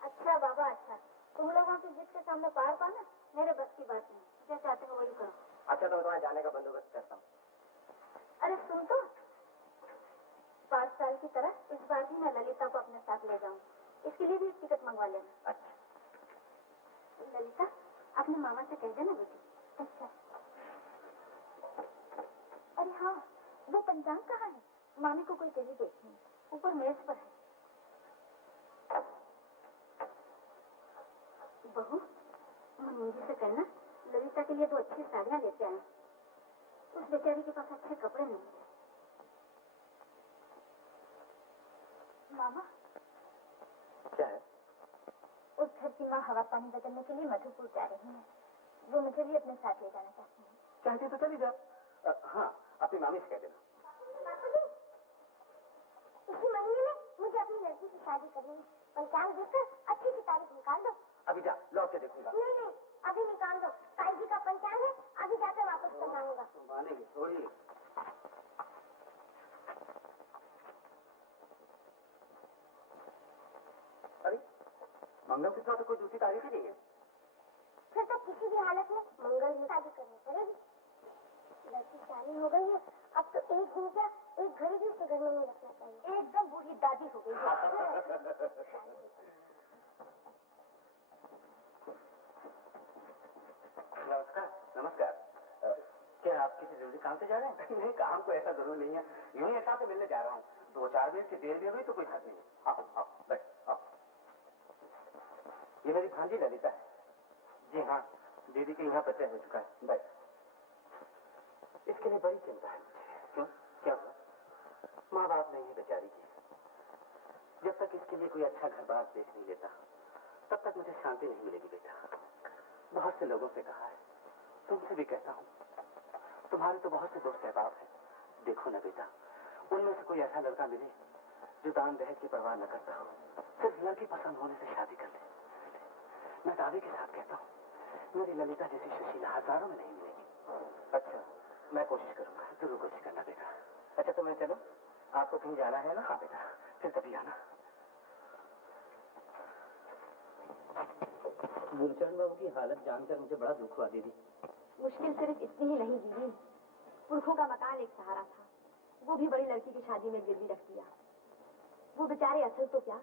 अच्छा बाबा, अच्छा। तुम लोगों की जिद के सामने पार पाना मेरे बस की बात नहीं। क्या चाहते हो वही करो। अच्छा, तो मैं तुम्हारे जाने का बंदोबस्त करता हूँ। अरे सुन तो, 5 साल की तरह इस बार भी मैं ललिता को अपने साथ ले जाऊँ, इसके लिए भी टिकट मंगवा लेना। अच्छा। ललिता, अपने मामा से कह देना बेटी। अच्छा। अरे हाँ, वो पंचांग कहाँ है? मामी को कोई तेजी देखनी है, ऊपर मेज पर है। बहू, मुनीजी से कहना ललिता के लिए 2 अच्छी साड़ियाँ लेते आए। उस बेचारी के पास अच्छे कपड़े नहीं है। मामा, क्या है? उस घर की माँ हवा पानी बदलने के लिए मधुपुर जा रही है। वो मुझे भी अपने साथ ले जाना चाहती है। चाहती तो चली जा। हाँ, अपनी मामी से कह देना। बापूजी, इसी महीने में मुझे अपनी लड़की की शादी करनी है। पंचांग देखकर अच्छी सी तारीख निकाल दो। अभी जा, लौट के देखूंगा। नहीं नहीं, अभी निकाल दो। ताई जी का पंचांग है, अभी जाकर वापस करवाऊंगा। मानेगी थोड़ी। अरे, मंगलसूत्र तो कोई दूसरी तारीख ही नहीं है। फिर तो किसी भी हालत में मंगल में शादी करनी पड़ेगी। लड़की शादी हो गई है, अब तो एक दिन क्या, एक घड़ी भी उसे घर में नहीं रखना चाहिए। एकदम बूढ़ी दादी हो गई नमस्कार। नमस्कार। क्या आप किसी जरूरी काम से जा रहे हैं? नहीं, काम को ऐसा जरूरी नहीं है, यूं ही ऐसा तो मिलने जा रहा हूँ। 2-4 मिनट की देर भी हुई तो कोई हद नहीं। आओ बैठ आओ। ये मेरी भांजी ललिता है। जी हाँ, दीदी के यहाँ परिचय हो चुका है। बैठ। इसके लिए बड़ी चिंता है मुझे। क्यों, क्या हुआ? माँ बाप नहीं है बेचारी की। जब तक इसके लिए कोई अच्छा घर बार देख नहीं लेता तब तक मुझे शांति नहीं मिलेगी बेटा। बहुत से लोगों से कहा है, तुमसे भी कहता हूँ, तुम्हारे तो बहुत से दोस्त अहबाब हैं। देखो ना बेटा, उनमें से कोई ऐसा लड़का मिले जो दान दहेज की परवाह न करता हो, सिर्फ लड़की पसंद होने से शादी कर ले। मैं दावे के साथ कहता हूँ, मेरी ललिता जैसी सुशीला हजारों में नहीं मिलेगी। अच्छा, मैं कोशिश करूंगा। जरूर कोशिश करना बेटा। अच्छा तो मैं चलूं? आपको कहीं जाना है ना? हाँ बेटा, फिर कभी आना। गुरचरण बाबू की हालत जानकर मुझे बड़ा दुख हुआ दीदी। मुश्किल सिर्फ इतनी ही नहीं दीदी, पुरखों का मकान एक सहारा था, वो भी बड़ी लड़की की शादी में गिरवी रख दिया। वो बेचारे असल तो क्या,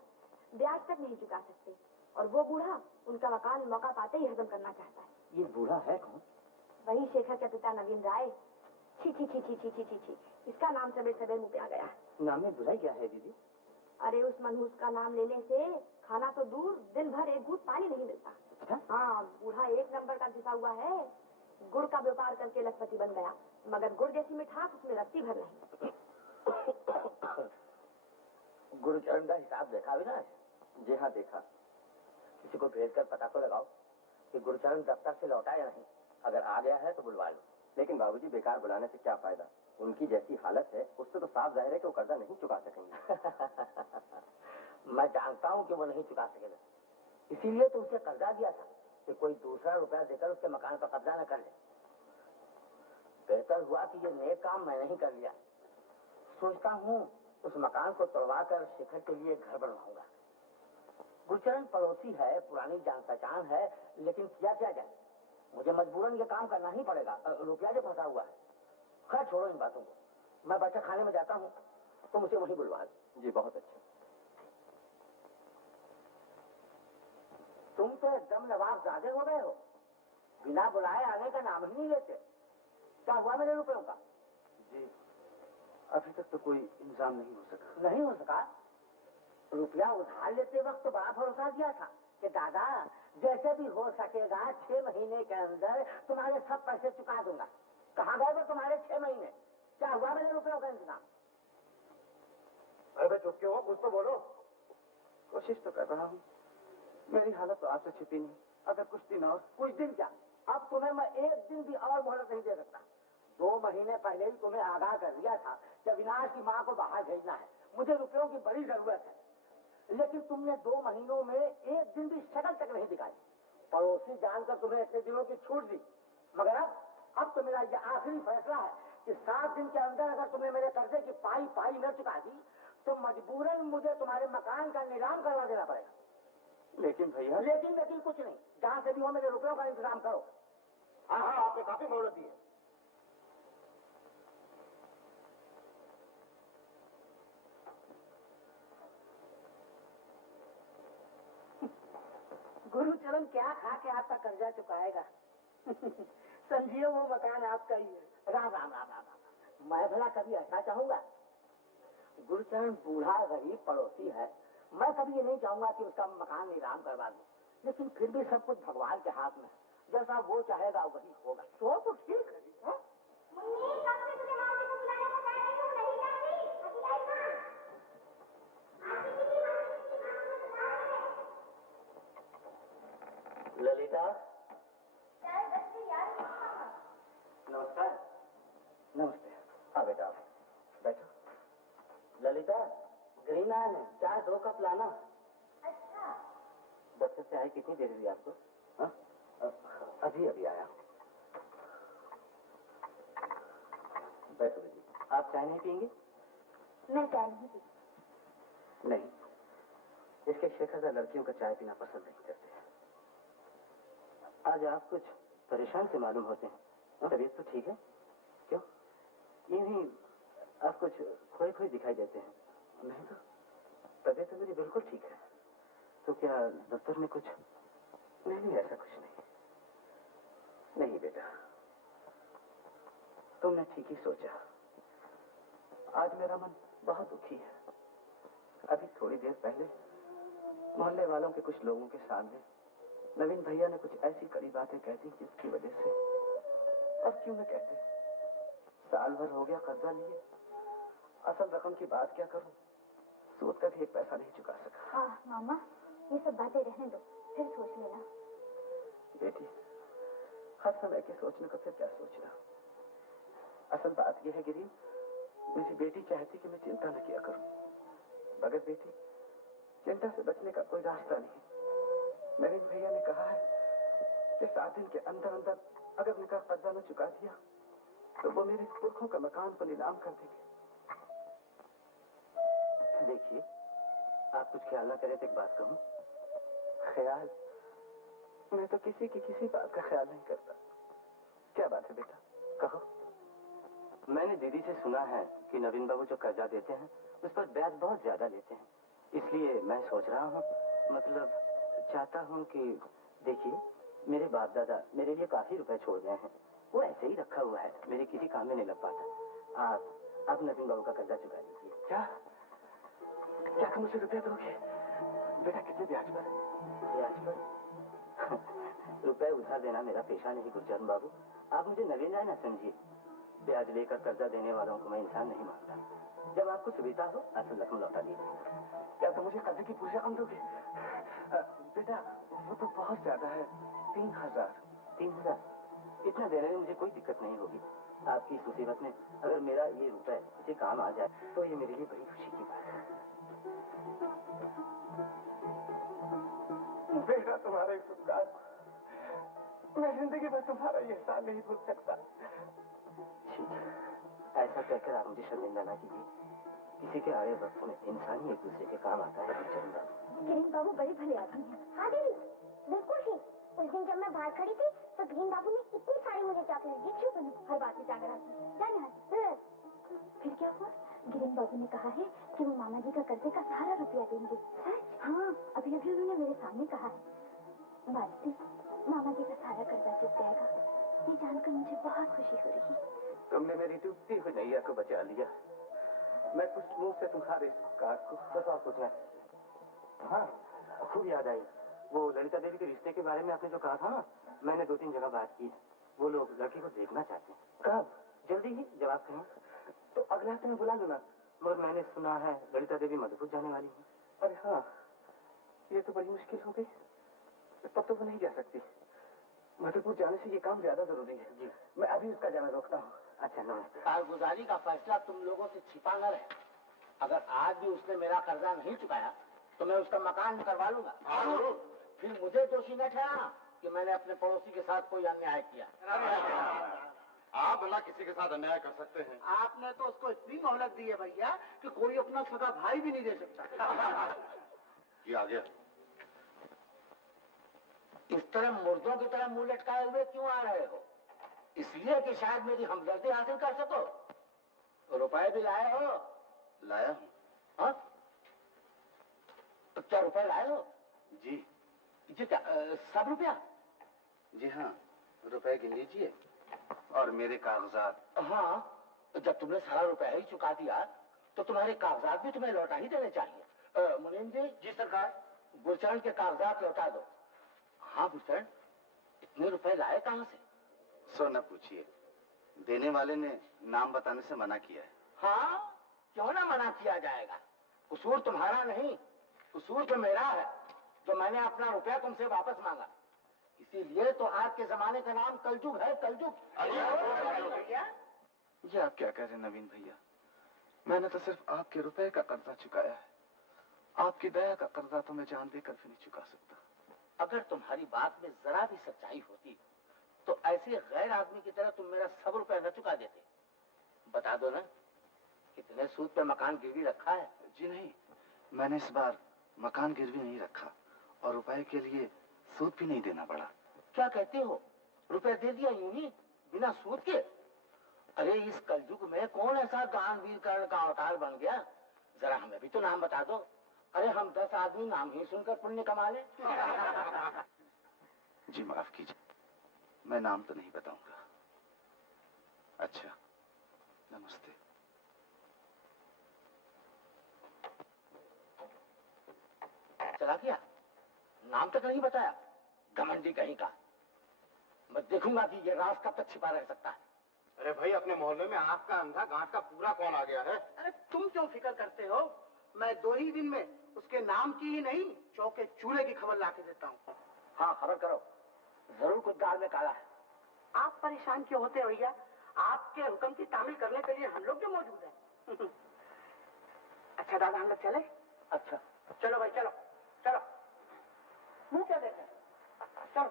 ब्याज तक नहीं चुका सकते, और वो बूढ़ा उनका मकान मौका पाते ही हजम करना चाहता है। ये बूढ़ा है कौन? वही शेखर के पिता नवीन राय। छी छी छी छी छी छी छी छी, इसका नाम सवेर सवेर मुँह पे आ गया। नाम में बुराई क्या है दीदी? अरे उस मनहूस का नाम लेने से खाना तो दूर, दिन भर एक घूंट पानी नहीं मिलता। हाँ, बूढ़ा एक नंबर का घिसा हुआ है। गुड़ का व्यापार करके लखपति बन गया, मगर गुड़ जैसी मिठास उसमें रत्ती भर नहीं। गुरुचरण का हिसाब देखा विनाश? जी हाँ देखा। किसी को भेज कर पता तो लगाओ कि गुरुचरण दफ्तर से लौटा या नहीं। अगर आ गया है तो बुलवा लो। लेकिन बाबूजी, बेकार बुलाने से क्या फायदा? उनकी जैसी हालत है उससे तो साफ जाहिर है कि वो कर्जा नहीं चुका सकेंगे। मैं जानता हूँ कि वो नहीं चुका सकेगा, इसीलिए तो उसे कर्जा दिया था कि कोई दूसरा रुपया देकर उसके मकान पर कब्जा न कर ले। बेहतर हुआ कि ये नेक काम मैं नहीं कर लिया। सोचता हूँ उस मकान को तोड़वा कर शेखर के लिए घर बनवाऊंगा। गुरचरण पड़ोसी है, पुरानी जान पहचान है, लेकिन किया क्या जाए, मुझे मजबूरन ये काम करना ही पड़ेगा। रुपया जो फंसा हुआ है। खैर छोड़ो इन बातों को, मैं बच्चा खाने में जाता हूँ, तुम उसे वहीं बुलवा दो। जी बहुत अच्छा। तुम तो एकदम नवाब ज़ादे हो गए हो, बिना बुलाए आने का नाम ही नहीं लेते। क्या हुआ मेरे रुपयों का? जी अभी तक तो कोई इंतजाम नहीं हो सका। नहीं हो सका? रुपया उधार लेते वक्त तो बड़ा भरोसा दिया था कि दादा जैसे भी हो सकेगा 6 महीने के अंदर तुम्हारे सब पैसे चुका दूंगा। कहाँ गए वो तुम्हारे 6 महीने? क्या हुआ मेरे रुपयों का इंतजाम? अरे चुप क्यों हो, कुछ तो बोलो। कोशिश तो कर रहा हूँ, मेरी हालत तो आपसे छिपी नहीं। अगर कुछ दिन और। कुछ दिन क्या, अब तुम्हें मैं एक दिन भी और मोहलत नहीं दे सकता। 2 महीने पहले ही तुम्हें आगाह कर दिया था कि अविनाश की माँ को बाहर भेजना है, मुझे रुपयों की बड़ी जरूरत है। लेकिन तुमने 2 महीनों में एक दिन भी शक्ल तक नहीं दिखाई। पड़ोसी जानकर तुम्हें इतने दिनों की छूट दी, मगर अब तो मेरा यह आखिरी फैसला है कि 7 दिन के अंदर अगर तुमने मेरे कर्जे की पाई न चुका दी तो मजबूरन मुझे तुम्हारे मकान का नीलाम करवा देना पड़ेगा। लेकिन भैया। लेकिन कुछ नहीं, जहां से भी हो मेरे रुपयों का इंतजाम करो। हाँ हाँ, आपने काफी मोहलत दी है। गुरुचरण क्या खा के आपका कर्जा चुकाएगा? समझिए वो मकान आपका ही है। राम राम राम राम राम। मैं भला कभी ऐसा चाहूंगा? गुरुचरण बूढ़ा गरीब पड़ोसी है, मैं कभी ये नहीं चाहूंगा कि उसका मकान नीलाम करवा दूं। लेकिन फिर भी सब कुछ भगवान के हाथ में, जैसा वो चाहेगा वही होगा। तो ठीक है। ललिता। नमस्कार। नमस्ते। हाँ बेटा बैठो। ललिता, ग्रीन आया है, चाय 2 कप लाना। अच्छा। दफ्तर से आए कितनी देर हुई आपको? हाँ? अभी आया। बैठो बेटी। आप चाय नहीं पियेंगे? मैं चाय नहीं पीती। नहीं, इसके शेखर का लड़कियों का चाय पीना पसंद नहीं करते। आज आप कुछ परेशान से मालूम होते हैं। तबीयत तो ठीक है? क्यों? यूं ही आप कुछ खोए खोए दिखाई देते हैं। नहीं तो तबीयत तो मेरी बिल्कुल ठीक है। तो क्या दफ्तर में कुछ? नहीं, ऐसा कुछ नहीं। नहीं बेटा, तुमने ठीक ही सोचा। आज मेरा मन बहुत दुखी है। अभी थोड़ी देर पहले मोहल्ले वालों के कुछ लोगों के सामने नवीन भैया ने कुछ ऐसी कड़ी बातें कह दी जिसकी वजह से, अब क्यों न कहते, साल भर हो गया कर्जा लिए, असल रकम की बात क्या करूं, सूद का भी एक पैसा नहीं चुका सका। हाँ मामा, ये सब बातें रहने दो, फिर सोच लेना। बेटी, हर समय के सोचने का फिर क्या सोचना। असल बात यह है गिरी, मेरी बेटी चाहती कि मैं चिंता न किया करूं, मगर बेटी चिंता से बचने का कोई रास्ता नहीं। नवीन भैया ने कहा है कि 7 दिन के अंदर अंदर अगर उनका कर्जा न चुका दिया तो वो मेरे पुरखों का मकान को नीलाम कर देंगे। देखिए, आप कुछ ख्याल ना करें तो एक बात कहूं। ख्याल? मैं तो किसी की किसी बात का ख्याल नहीं करता। क्या बात है बेटा, कहो। मैंने दीदी से सुना है कि नवीन बाबू जो कर्जा देते हैं उस पर ब्याज बहुत ज्यादा लेते हैं, इसलिए मैं सोच रहा हूँ, मतलब चाहता हूँ कि देखिए, मेरे बाप दादा मेरे लिए काफी रुपए छोड़ गए हैं, वो ऐसे ही रखा हुआ है, मेरे किसी काम में नहीं लग पाता। आप नवीन बाबू का कर्जा चुका दीजिए। क्या तुम मुझे रुपया दोगे? बेटा कितने ब्याज पर? ब्याज पर? रुपए उधार देना मेरा पेशा नहीं गुरचरण बाबू, आप मुझे नवीन राय ना समझिए। ब्याज लेकर कर्जा देने वालों को मैं इंसान नहीं मानता। जब आपको सुविधा हो असल रकम लौटा दीजिए। क्या तुम मुझे कर्जे की पूरी रकम दोगे? बेटा वो तो बहुत ज्यादा है, 3000। 3000? इतना देने में मुझे कोई दिक्कत नहीं होगी। आपकी इस मुसीबत में अगर मेरा ये रुपए किसी काम आ जाए तो ये मेरे लिए बड़ी खुशी की बात है। बेटा तुम्हारे इस उपकार मैं जिंदगी भर तुम्हारा ये एहसान नहीं भूल सकता। ऐसा कहकर आप मुझे शर्मिंदा ना कीजिए। किसी के आए वक्त में इंसान ही एक दूसरे के काम आता है। गिरीन बाबू बड़े भले आदमी हैं। हाँ दीदी, बिल्कुल ठीक। उस दिन जब मैं बाहर खड़ी थी तो गिरीन बाबू ने इतनी सारी मुझे चॉकलेट दी। क्यों बनू, हर बात में जाकर आती। फिर क्या हुआ? गिरीन बाबू ने कहा है कि वो मामा जी का कर्जे का सारा रुपया देंगे। सच? हाँ, अभी अभी उन्होंने मेरे सामने कहा है। बाजी, मामा जी का सारा कर्जा चुक जाएगा, ये जानकर मुझे बहुत खुशी हो रही है। तुमने मेरी डूबती हुई नैया को बचा लिया। मैं कुछ मुंह से तुम्हारे कार को बस और कुछ नहीं। हाँ, खूब याद आई। वो ललिता देवी के रिश्ते के बारे में आपने जो कहा था ना, मैंने 2-3 जगह बात की। वो लोग लड़की को देखना चाहते हैं। कब? जल्दी ही, जब आप कहें। तो अगले हफ्ते में बुला लूंगा। मगर मैंने सुना है ललिता देवी मधुपुर जाने वाली है। अरे हाँ, ये तो बड़ी मुश्किल हो गई। तब तो वो नहीं जा सकती। मधुपुर जाने से ये काम ज्यादा जरूरी है। जी, मैं अभी उसका जाना रोकता हूँ। अच्छा, नमस्ते। कारगुजारी का फैसला तुम लोगों से छिपा न रहे। अगर आज भी उसने मेरा कर्जा नहीं चुकाया तो मैं उसका मकान करवा लूंगा। फिर मुझे दोषी न ठहराना कि मैंने अपने पड़ोसी के साथ कोई अन्याय किया। आप भला किसी के साथ अन्याय कर सकते हैं? आपने तो उसको इतनी मोहलत दी है भैया कि कोई अपना सगा भाई भी नहीं दे सकता। ये आ गया। इस तरह मुर्दों की तरह मुंह लटकाए हुए क्यों आ रहे हो? इसलिए कि शायद मेरी हमदर्दी हासिल कर सको। रुपए भी लाए हो? लाया हूँ। हाँ? तो क्या रुपए लाए हो? जी। जी क्या, सब रुपया? जी हाँ, रुपए गिन लीजिए और मेरे कागजात। हाँ, जब तुमने सारा रुपया ही चुका दिया तो तुम्हारे कागजात भी तुम्हें लौटा ही देने चाहिए। मुनीम जी। जी सरकार। गुरचरण के कागजात लौटा दो। हाँ गुरचरण, इतने रुपए लाए कहाँ से? सो न पूछिए, देने वाले ने नाम बताने से मना किया है। हाँ, क्यों ना मना किया जाएगा? कसूर तुम्हारा नहीं, कसूर तो मेरा है जो मैंने अपना रुपया तुमसे वापस मांगा। इसीलिए तो आज के जमाने का नाम कलजुग है, कलजुग। ये आप क्या कह रहे हैं नवीन भैया? मैंने तो सिर्फ आपके रुपए का कर्जा चुकाया है। आपकी दया का कर्जा तो मैं जान देकर भी नहीं चुका सकता। अगर तुम्हारी बात में जरा भी सच्चाई होती तो ऐसे गैर आदमी की तरह तुम मेरा सब रुपया न चुका देते। बता दो ना, कितने सूद पे मकान गिरवी रखा है? जी नहीं, मैंने इस बार मकान गिरवी नहीं रखा और रुपए के लिए सूद भी नहीं देना पड़ा। क्या कहते हो? रुपया दे दिया यूं ही बिना सूद के? अरे इस कलयुग में कौन ऐसा दानवीर कर्ण का अवतार बन गया? जरा हमें भी तो नाम बता दो। अरे हम 10 आदमी नाम ही सुनकर पुण्य कमा ले। जी माफ कीजिए, मैं नाम तो नहीं बताऊंगा। अच्छा, नमस्ते। चला गया, नाम तक नहीं बताया, घमंडी कहीं का। मैं देखूंगा कि ये राज कब तक छिपा रह सकता है। अरे भाई, अपने मोहल्ले में आपका अंधा गांठ का पूरा कौन आ गया है? अरे तुम क्यों फिक्र करते हो? मैं 2 ही दिन में उसके नाम की ही नहीं, चौके चूल्हे की खबर ला के देता हूँ। हाँ, खबर करो, जरूर कुछ दाल में काला है। आप परेशान क्यों होते हो भैया? आपके हुक्म की तामील करने के लिए हम लोग जो मौजूद हैं। अच्छा दादा, हम लोग चले? अच्छा चलो भाई, चलो चलो। मुंह क्या देख रहे हैं? चलो।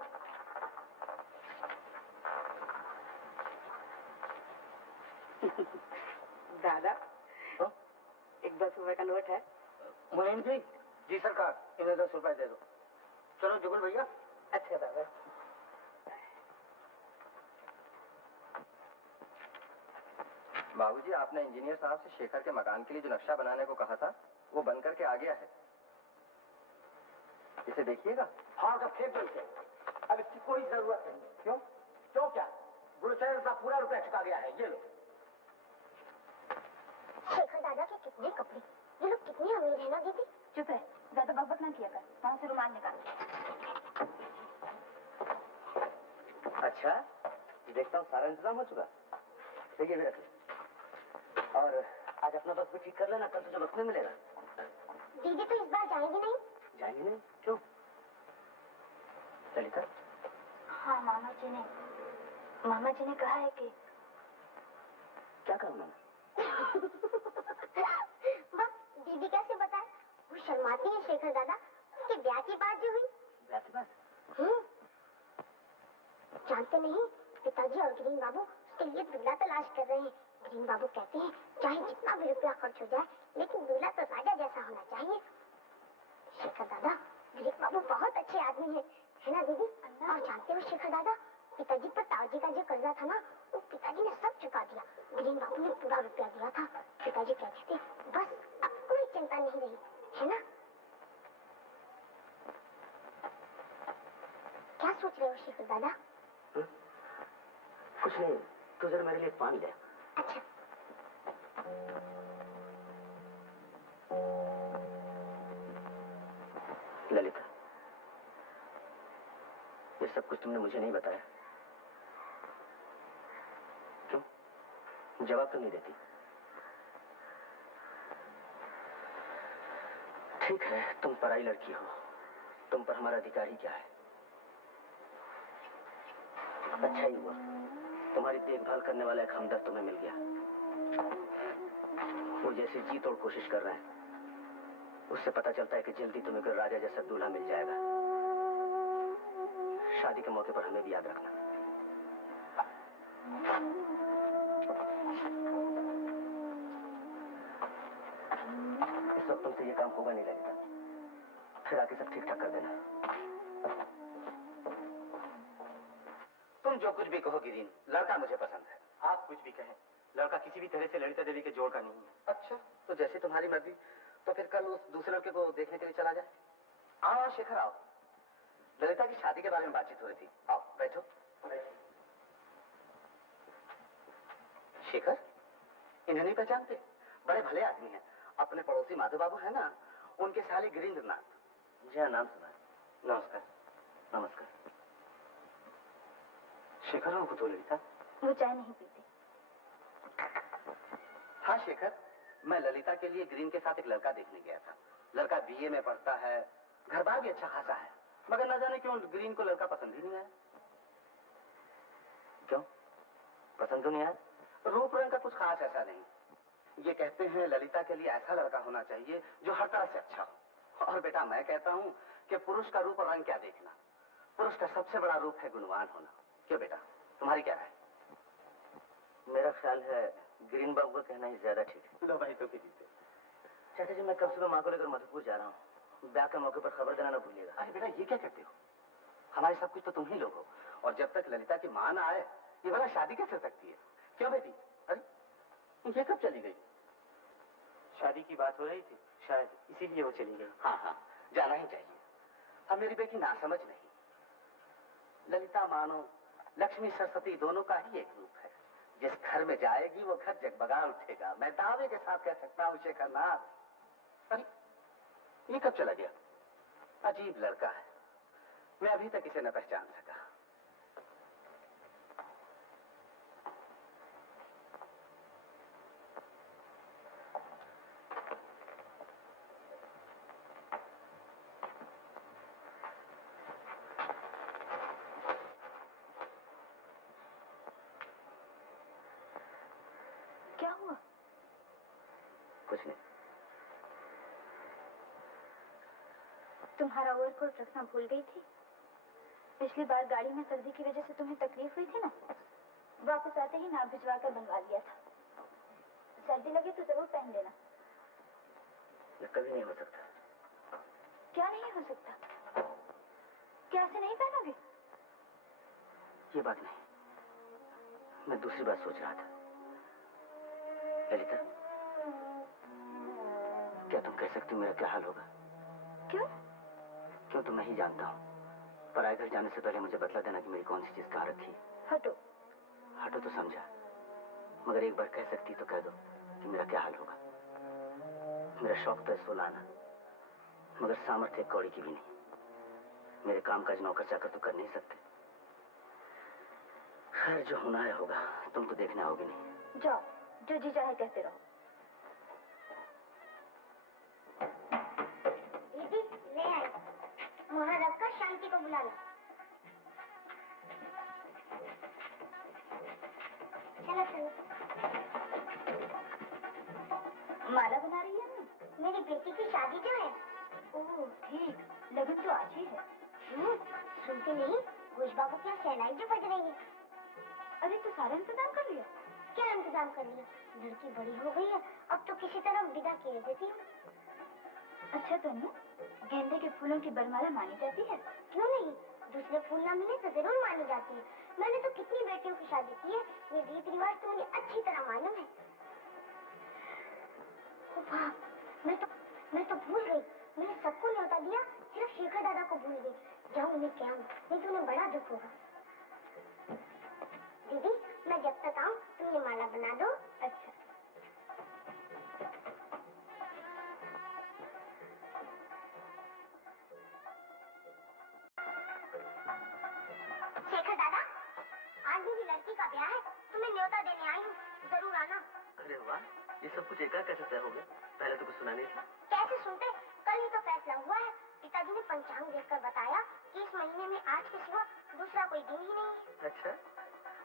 दादा, तो? एक 10 रुपए का नोट है। मुनीम जी। जी सरकार, इन्हें 10 रुपए दे दो। चलो जुगल भैया। अच्छा दादा। बाबूजी, आपने इंजीनियर साहब से शेखर के मकान के लिए जो नक्शा बनाने को कहा था, वो बन करके आ गया है। इसे देखिएगा। हाँ, तो फेंक दो इसे। अब इसकी कोई जरूरत नहीं। क्यों? क्यों क्या? गुरुचरण का पूरा रुपया चुका गया है, ये लो। शेखर दादा के कितने कपड़े, ये लोग कितने अमीर है ना दीदी। चुप है, ज्यादा बकबक ना किया कर। वहां से रुमाल निकाल। अच्छा, देखता हूँ सारा इंतजाम हो चुका। तो ये भी रख। और आज अपना बस भी ठीक कर लेना, कल तुझे बस में मिलेगा। दीदी तो इस बार जाएंगी नहीं? जाएंगे नहीं? क्यों? ललिता? हाँ, मामा जी ने कहा है कि। क्या कहा उन्होंने? दीदी कैसे बताए? वो शर्माती है शेखर दादा। उसके ब्याह की बात जो हुई। ब्याह की बात? जानते नहीं, पिताजी और गिरीन बाबू उसके लिए दूल्हा तलाश कर रहे हैं। गिरीन बाबू कहते हैं चाहे जितना भी रुपया खर्च हो जाए, लेकिन दूल्हा तो राजा जैसा होना चाहिए। शेखर दादा, गिरीन बाबू बहुत अच्छे आदमी है ना दीदी? और जानते हो शेखर दादा, पिताजी पर ताऊजी का जो कर्जा था ना, वो पिताजी ने सब चुका दिया। गिरीन बाबू ने पूरा रुपया दिया था। पिताजी कहते थे बस अब कोई चिंता नहीं रही, है ना? क्या सोच रहे हो शेखर दादा? कुछ नहीं, तू जरा मेरे लिए पानी ले। अच्छा। ललिता, ये सब कुछ तुमने मुझे नहीं बताया। क्यों? जवाब तो नहीं देती। ठीक है, तुम पराई लड़की हो, तुम पर हमारा अधिकार ही क्या है। अच्छा ही हुआ, तुम्हारी देखभाल करने वाला एक हमदर्द तुम्हें मिल गया। वो जैसे जी तोड़ कोशिश कर रहे हैं, उससे पता चलता है कि जल्दी तुम्हें कोई राजा जैसा दूल्हा मिल जाएगा। शादी के मौके पर हमें भी याद रखना। इस वक्त तुमसे ये काम होगा नहीं लगता, फिर आके सब ठीक ठाक कर देना। तुम जो कुछ भी कहो गिरीन, लड़का मुझे पसंद है। आप कुछ भी कहें, लड़का किसी भी तरह से ललिता देवी के जोड़ का नहीं है। अच्छा, तो जैसी तुम्हारी मर्जी। तो फिर कल उस दूसरे लड़के को देखने के लिए चला जाए। आओ शेखर, आओ। ललिता की शादी के बारे में बातचीत हो रही थी। आओ बैठो। शेखर, इन्हें नहीं पहचानते? बड़े भले आदमी हैं। अपने पड़ोसी माधव बाबू है ना, उनके साले गिरीन्द्रनाथ। जी हाँ, नाम सुना है। नमस्कार। नमस्कार। शेखर, उनको तो ललिता। वो चाय नहीं पीती। हाँ शेखर, मैं ललिता के लिए ग्रीन के साथ एक लड़का देखने गया था। लड़का बीए में पढ़ता है, घर बार भी अच्छा खासा है, मगर न जाने क्यों ग्रीन को लड़का पसंद ही नहीं आया। क्यों पसंद क्यों नहीं आया? रूप रंग का कुछ खास ऐसा नहीं। ये कहते हैं ललिता के लिए ऐसा लड़का होना चाहिए जो हर तरह से अच्छा हो। और बेटा मैं कहता हूँ कि पुरुष का रूप और रंग क्या देखना, पुरुष का सबसे बड़ा रूप है गुणवान होना। क्यों बेटा, तुम्हारी क्या राय? मेरा ख्याल है ग्रीन बाबू का कहना ही ज्यादा ठीक है। लो भाई, तो फिर चाचा जी, मैं कल सुबह माँ को लेकर मधुपुर जा रहा हूँ। ब्याह के मौके पर खबर देना ना भूलिएगा। अरे बेटा, ये क्या कहते हो? हमारे सब कुछ तो तुम ही लोग हो, और जब तक ललिता की मां ना आए ये वाला शादी कैसे हो सकती है? क्यों बेटी, ये कब चली गई? शादी की बात हो रही थी, शायद इसीलिए वो चली गई। हाँ हाँ, जाना ही चाहिए। अब मेरी बेटी नासमझ नहीं। ललिता मानो लक्ष्मी सरस्वती दोनों का ही एक रूप है। जिस घर में जाएगी वो घर जगमगा उठेगा। मैं दावे के साथ कह सकता हूँ शेखरनाथ। अरे ये कब चला गया? अजीब लड़का है, मैं अभी तक इसे न पहचान सका। क्या हुआ? कुछ नहीं। तुम्हारा ओवरकोट रखना भूल गई थी। पिछली बार गाड़ी में सर्दी की वजह से तुम्हें तकलीफ हुई थी ना, वापस आते ही नाप भिजवा कर बनवा लिया था। सर्दी लगे तो जरूर पहन लेना। ये कभी नहीं हो सकता। क्या नहीं हो सकता? क्या ऐसे नहीं पहनोगे? ये बात नहीं, मैं दूसरी बात सोच रहा था। ललिता, क्या तुम कह सकती हो मेरा क्या हाल होगा? क्यों? क्यों तो मैं ही जानता हूँ। पराए घर जाने से पहले मुझे बतला देना कि मेरी कौन सी चीज कहाँ रखी है। हटो। हटो तो समझा, मगर एक बार कह सकती तो कह दो कि मेरा क्या हाल होगा। मेरा शौक तो है सोलाना, मगर सामर्थ्य कौड़ी की भी नहीं। मेरे काम काज नौकर चाकर तो कर नहीं सकते। खैर जो होना है होगा, तुम तो देखने आओगे नहीं। जाओ, जो जी चाहे कहते रहो। दीदी ले आई, वहाँ रखकर शांति को बुला लो। चलो चलो। माला बना रही है ना? मेरी बेटी की शादी जो है। ओह ठीक, लगन तो आज ही है। सुनते नहीं, घोष बाबू की शहनाई जो बज रही है। अरे तो सारा इंतजाम कर लिया? क्या इंतजाम कर लिया? लड़की बड़ी हो गई है, अब तो किसी तरह विदा किए देती हूँ। अच्छा तन्नू, गेंदे के फूलों की बरमाला मानी जाती है? क्यों नहीं, दूसरे फूल ना मिले तो जरूर मानी जाती है। मैंने तो कितनी बेटियों की शादी की है, ये रीत रिवाज तो मुझे अच्छी तरह मालूम है। वाह, मैं तो भूल गई, मैंने सबको न्योता दिया, सिर्फ शेखर दादा को भूल गई। जाऊँ उन्हें क्या, नहीं तो उन्हें बड़ा दुख होगा। दीदी, मैं जब तक आऊँ तुम ये माला बना दो। अच्छा। शेखर दादा, आज मेरी लड़की का ब्याह है, तुम्हें न्योता देने आई हूँ, जरूर आना। अरे वाह, ये सब कुछ एकाएक कैसे तय हो गया? पहले तो कुछ सुना नहीं था। कैसे सुनते, कल ही तो फैसला हुआ है। पिताजी ने पंचांग देखकर बताया कि इस महीने में आज के सिवा दूसरा कोई दिन ही नहीं है। अच्छा,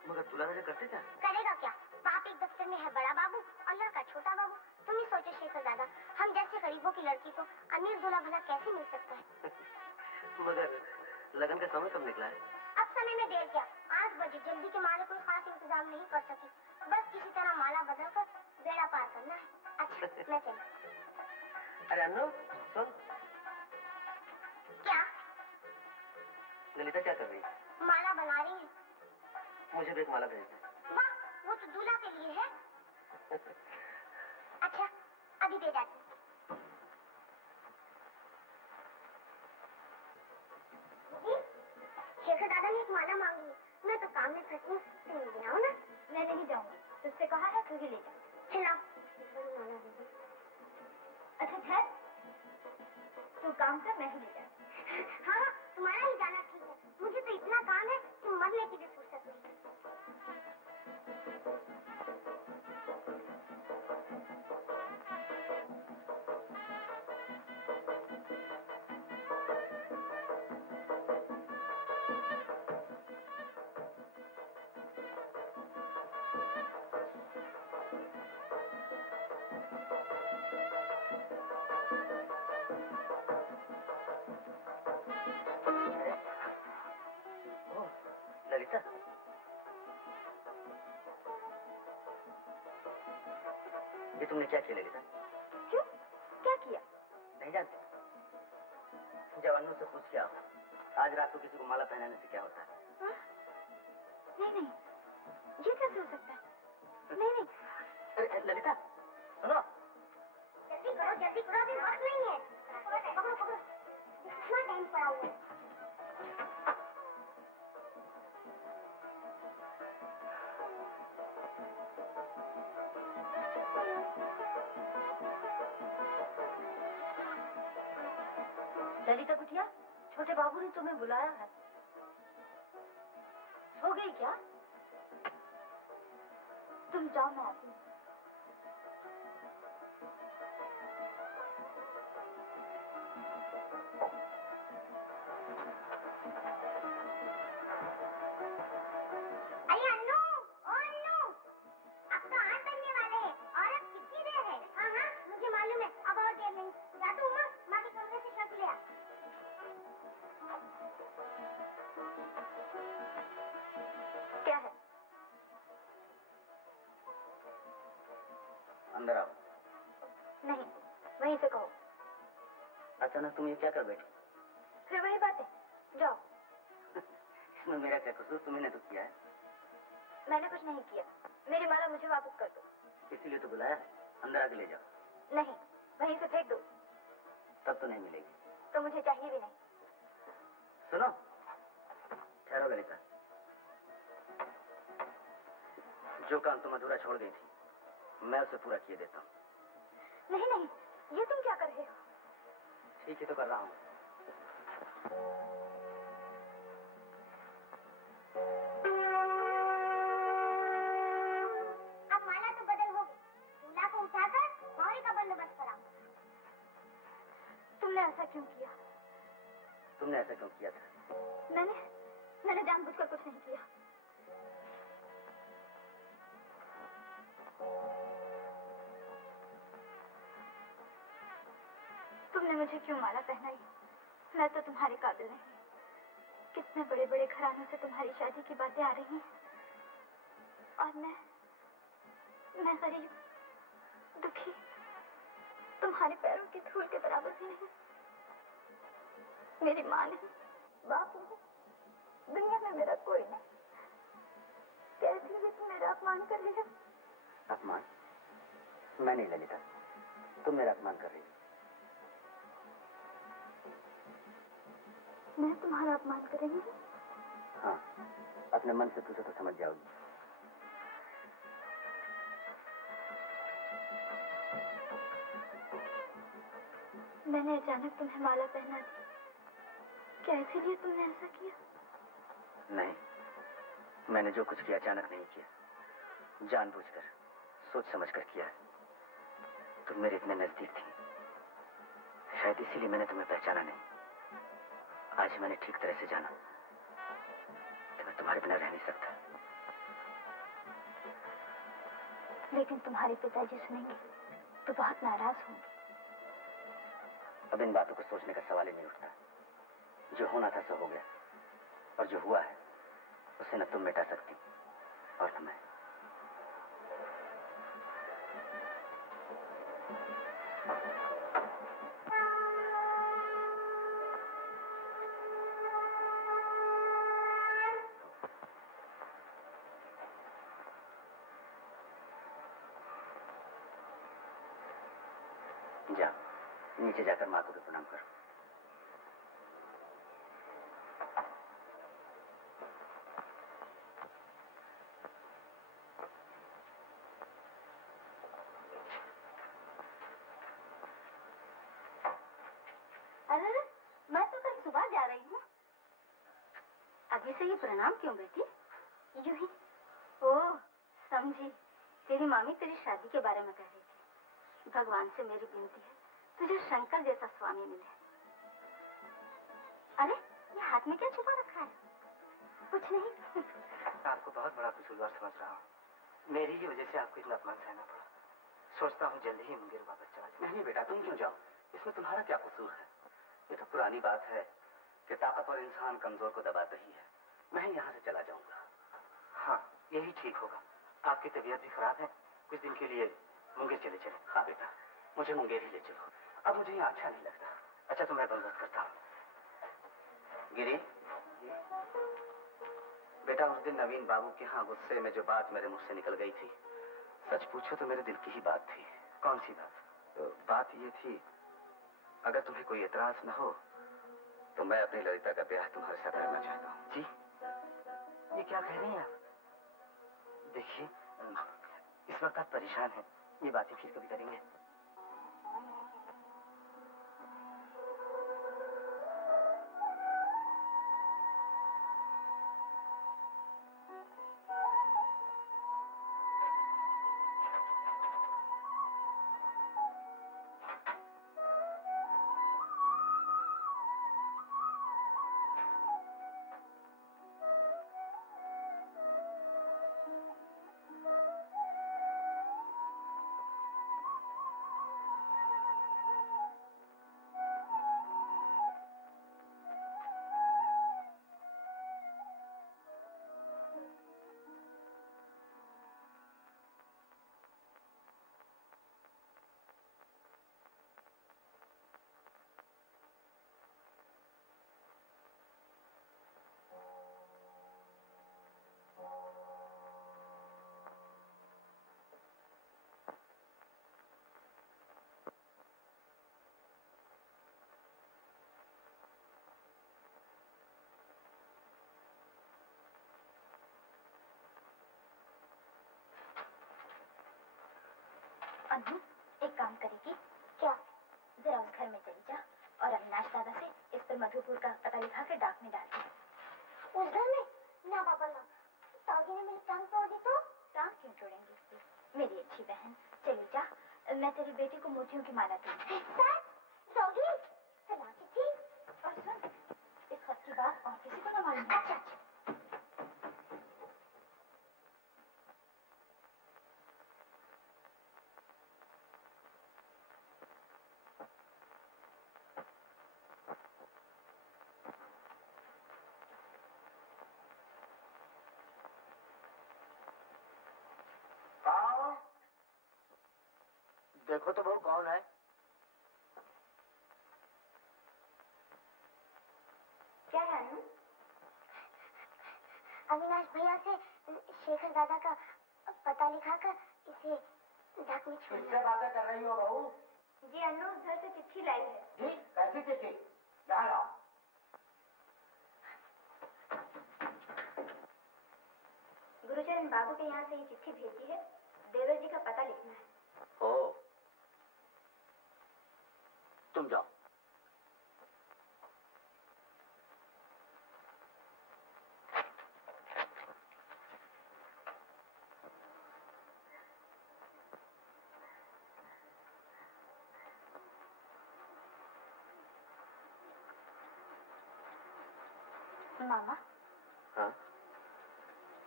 मगर दूल्हा राजा करते क्या? करेगा क्या? बाप एक दफ्तर में है बड़ा बाबू और लड़का छोटा बाबू। तुम ही सोचो शेखर दादा, हम जैसे गरीबों की लड़की को अमीर दूल्हा भला कैसे मिल सकता है? मगर लगन का समय कब निकला है? अब समय में देर क्या, 8 बजे। जल्दी के माले कोई खास इंतजाम नहीं कर सकी, बस किसी तरह माला बदलकर बेड़ा पार करना है। अच्छा मैं चली। अरे अन्नू सुन। क्या? ललिता क्या कर रही है? माला बना रही है। मुझे भी एक माला भेज दे। वाह, वो तो दूल्हा के लिए है। अच्छा अभी दे जाती हूँ। शेखर दादा ने एक माला मांगी है, मैं तो काम में फंसी हूँ, तुम ले आओ ना। मैं नहीं जाऊंगी, तुझसे कहा है तू ही ले जा। चलो। अच्छा ठहर, तू काम कर, मैं ही ले जा। हाँ तुम्हारा ही जाना ठीक है, मुझे तो इतना काम है कि मरने की भी फुर्सत नहीं। ललिता, ये तुमने क्या किया ललिता? क्यों? क्या किया? नहीं जानती? जब अन्नू से पूछ के आओ, आज रात को किसी को माला पहनाने से क्या होता है? नहीं नहीं, ये कैसे हो सकता है? नहीं नहीं। अरे ललिता सुनो, जल्दी करो, अभी वक्त नहीं है। पकड़ो पकड़ो, कितना टाइम पड़ा हुआ है। ललिता कुटिया, छोटे बाबू ने तुम्हें बुलाया है। सो गई क्या? तुम जाओ, मैं आती हूँ। अंदर आओ। नहीं, वहीं से कहो। अचानक तुम ये क्या कर बैठी? फिर वही बातें, जाओ। इसमें मेरा क्या कसूर? तुम्हें तो किया है। मैंने कुछ नहीं किया, मेरी माला मुझे वापस कर दो। इसीलिए तो बुलाया है, अंदर आके ले जाओ। नहीं, वहीं से फेंक दो। तब तो नहीं मिलेगी। तो मुझे चाहिए भी नहीं। सुनो, ठहरो ललिता, जो काम तुम अधूरा छोड़ गई थी मैं उसे पूरा किए देता हूँ। नहीं नहीं, ये तुम क्या कर रहे हो? ठीक ही तो कर रहा हूँ। अब माला तो बदल होगी, दूल्हा को उठाकर मौरी का बंदोबस्त करा। तुमने ऐसा क्यों किया? तुमने ऐसा क्यों किया था? मैंने जानबूझकर कुछ नहीं किया। तुमने मुझे क्यों माला पहनाई? मैं तो तुम्हारे काबिल नहीं। कितने बड़े बड़े घरानों से तुम्हारी शादी की बातें आ रही हैं और मैं गरीब, दुखी, तुम्हारे पैरों की धूल के बराबर भी नहीं। मेरी माँ नहीं, बाप नहीं, दुनिया में मेरा कोई नहीं। कैसे भी तुम मेरा अपमान कर रही हो? अपमान? मैं नहीं ललिता, तुम मेरा अपमान कर रही हो। मैं तुम्हारा अपमान कर रही हूँ? हाँ, अपने मन से पूछो तो समझ जाओगी। मैंने अचानक तुम्हें माला पहना दी, क्या इसीलिए तुमने ऐसा किया? नहीं, मैंने जो कुछ किया अचानक नहीं किया, जानबूझकर, सोच समझकर किया है। तुम मेरे इतने नजदीक थी, शायद इसीलिए मैंने तुम्हें पहचाना नहीं। आज मैंने ठीक तरह से जाना कि मैं तुम्हारे बिना रह नहीं सकता। लेकिन तुम्हारे पिताजी सुनेंगे तो बहुत नाराज होंगे। अब इन बातों को सोचने का सवाल ही नहीं उठता। जो होना था सो हो गया, और जो हुआ है उसे न तुम मिटा सकती और न मैं। जा, नीचे जाकर माँ को भी प्रणाम करो। अरे मैं तो कल सुबह जा रही हूँ। अभी से ये प्रणाम क्यों बेटी? यूं ही। ओह, समझी। तेरी मामी तेरी शादी के बारे में कह रही थी। भगवान से मेरी विनती है तुझे शंकर जैसा स्वामी मिले। अरे ये हाथ में क्या छुपा रखा है? कुछ नहीं। आपको बहुत बड़ा कसूरवार समझ रहा हूँ। मेरी ही वजह से आपको इतना अपमान सहना पड़ा। सोचता हूँ जल्दी ही मुंगेर वापस चला जाऊँ। नहीं बेटा, तुम क्यों जाओ? इसमें तुम्हारा क्या कसूर है? ये तो पुरानी बात है कि ताकतवर इंसान कमजोर को दबाता ही है। मैं यहाँ से चला जाऊंगा। हाँ, यही ठीक होगा। आपकी तबीयत भी खराब है, कुछ दिन के लिए मुंगेर चले चले। हाँ बेटा, मुझे मुंगेर ही ले चलो। अब मुझे यहाँ अच्छा नहीं लगता। अच्छा तो मैं बंदोबस्त करता हूँ। गिरी, बेटा उस दिन नवीन बाबू के यहाँ गुस्से में जो बात मेरे मुंह से निकल गई थी, सच पूछो तो मेरे दिल की ही बात थी। कौन सी बात? तो बात ये थी, अगर तुम्हें कोई एतराज न हो तो मैं अपनी ललिता का ब्याह तुम्हारे साथ करना चाहता हूँ। जी, ये क्या कह रही हैं आप? देखिए, इस वक्त आप परेशान हैं, ये बातें फिर कभी करेंगे। अनु, एक काम करेगी क्या? जरा उस घर में चली जा और अविनाश दादा से इस पर मधुपुर का पता लिखा कर डाक में डाल दे। उस घर में? ना पापा ना, तागी ने मेरी टांग तोड़ दी तो? टांग क्यों तोड़ेंगे उसकी? मेरी अच्छी बहन, चली जा, मैं तेरी बेटी को मोतियों की माला दूंगी। डॉगी, सलाह थी। और सुन, इस खत की बात और किसी को न मालूम। अच्छा अच्छा। देखो तो बहू कौन है? क्या है अनु? अविनाश भैया से शेखर दादा का पता लिखाकर इसे डाक में छोड़। किससे बातें कर रही हो बहू? जी अनु, घर से चिट्ठी लाई है। जी, कैसी चिट्ठी? यहाँ लाओ। गुरुचरण बाबू के यहाँ से ये चिट्ठी भेजी है, देवर जी का पता लिखना है। ओ, तुम जाओ। मामा। हाँ?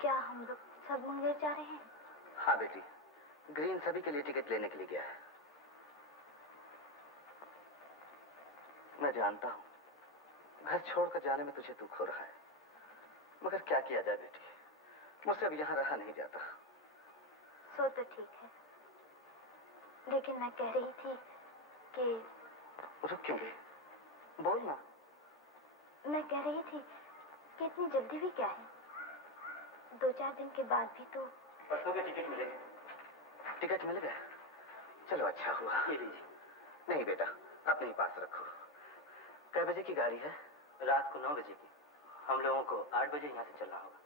क्या हम लोग सब मुंगेर जा रहे हैं? हाँ बेटी, ग्रीन सभी के लिए टिकट लेने के लिए गया है। मैं जानता हूँ घर छोड़कर जाने में तुझे दुख हो रहा है, मगर क्या किया जाए बेटी, मुझसे अब यहाँ रहा नहीं जाता। सो तो ठीक है, लेकिन मैं कह रही थी कि... रुक क्यों गई? बोल ना। मैं कह रही थी कि इतनी जल्दी भी क्या है, 2-4 दिन के बाद भी तो... परसों के टिकट मिलेगा। टिकट मिल गया? चलो अच्छा हुआ। ये लीजिए। नहीं बेटा, अपने ही पास रखो। कै बजे की गाड़ी है? रात को 9 बजे की। हम लोगों को 8 बजे यहाँ से चलना होगा।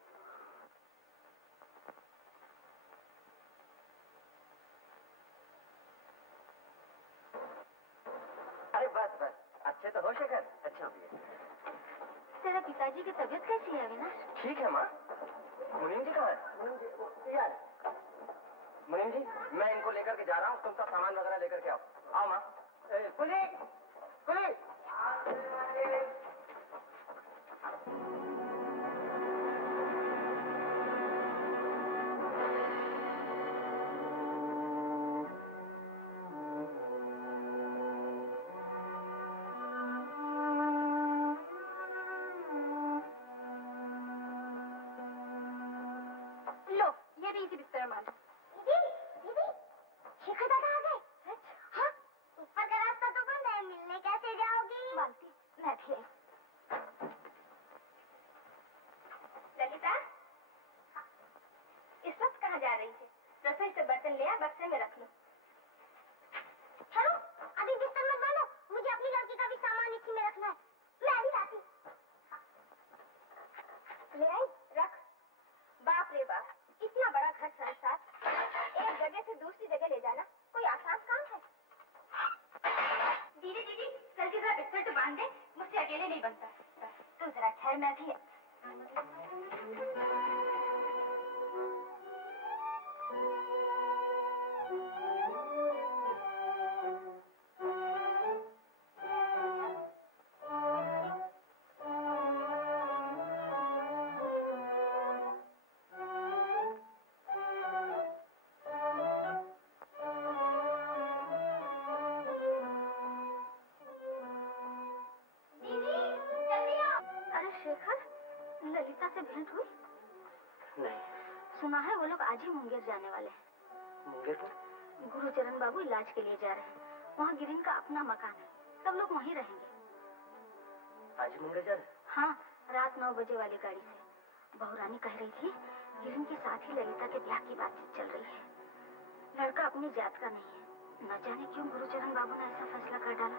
अरे बस बस, अच्छे तो हो शेखर। अच्छा भैया। तेरा पिताजी की तबीयत कैसी है अविनाश? ठीक है माँ। मुनीम जी कहाँ है? मुनीम जी यार। मुनीम जी, मैं इनको लेकर के जा रहा हूँ, तुम सब सामान वगैरह लेकर के आओ। आओ माँ। कुली, कुली। शेखर दादा आ गए? हाँ, ऊपर का रास्ता तो बंद है, से नहीं बनता। तू जरा ठहर, मैं भी ललिता से भेंट हुई? नहीं। सुना है वो लोग आज ही मुंगेर जाने वाले हैं। मुंगेर पर? गुरुचरण बाबू इलाज के लिए जा रहे हैं। वहाँ गिरीन का अपना मकान है, सब लोग वहीं रहेंगे। आज ही मुंगेर जा रहे हैं? हाँ, रात 9 बजे वाली गाड़ी से। बहुरानी कह रही थी गिरीन के साथ ही ललिता के ब्याह की बातचीत चल रही है। लड़का अपनी जात का नहीं है, न जाने क्यों गुरुचरण बाबू ने ऐसा फैसला कर डाला।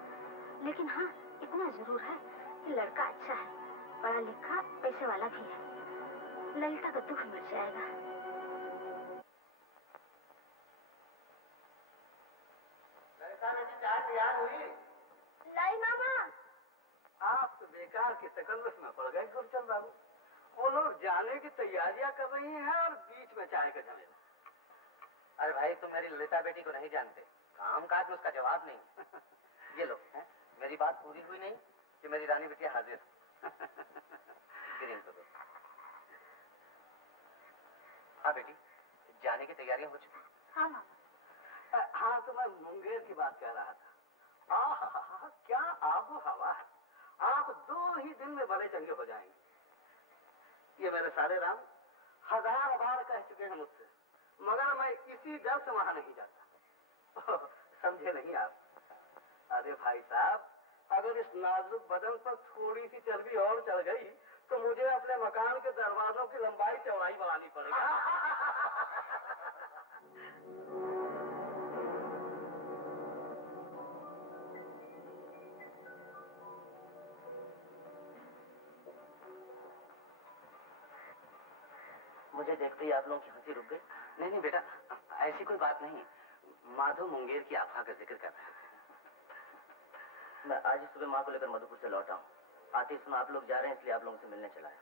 लेकिन हाँ, इतना जरूर है कि लड़का अच्छा है, पढ़ा लिखा, पैसे वाला भी है। ललिता का दुख मिट जाएगा। ललिता बेटी चाय तैयार हुई? लाई मामा। आप तो बेकार की तकल्लुफ में पड़ गए गुरचंद बाबू। वो लोग जाने की तैयारियां कर रही हैं और बीच में चाय का झमेला। अरे भाई, तुम मेरी ललिता बेटी को नहीं जानते, काम काज में उसका जवाब नहीं। ये लो, मेरी बात पूरी हुई नहीं कि मेरी रानी बेटी हाजिर। गिरीन को दो। हाँ बेटी, जाने की तैयारियां हो चुकी? हाँ मामा। हाँ, तो मैं मुंगेर की बात कह रहा था। आहा, क्या आबो हवा है। आप 2 ही दिन में भले चंगे हो जाएंगे। ये मेरे सारे राम 1000 बार कह चुके हैं मुझसे, मगर मैं इसी डर से वहां नहीं जाता। समझे नहीं आप? अरे भाई साहब, अगर इस नाजुक बदन पर थोड़ी सी चर्बी और चढ़ गई तो मुझे अपने मकान के दरवाजों की लंबाई चौड़ाई बढ़ानी पड़ेगी। मुझे देखते ही आप लोगों की हंसी रुक गई? नहीं नहीं बेटा, ऐसी कोई बात नहीं। माधव मुंगेर की आफा का जिक्र कर रहा है। मैं आज सुबह माँ को लेकर मधुपुर से लौटा हूँ। आते ही सुना आप लोग जा रहे हैं, इसलिए आप लोगों से मिलने चला है।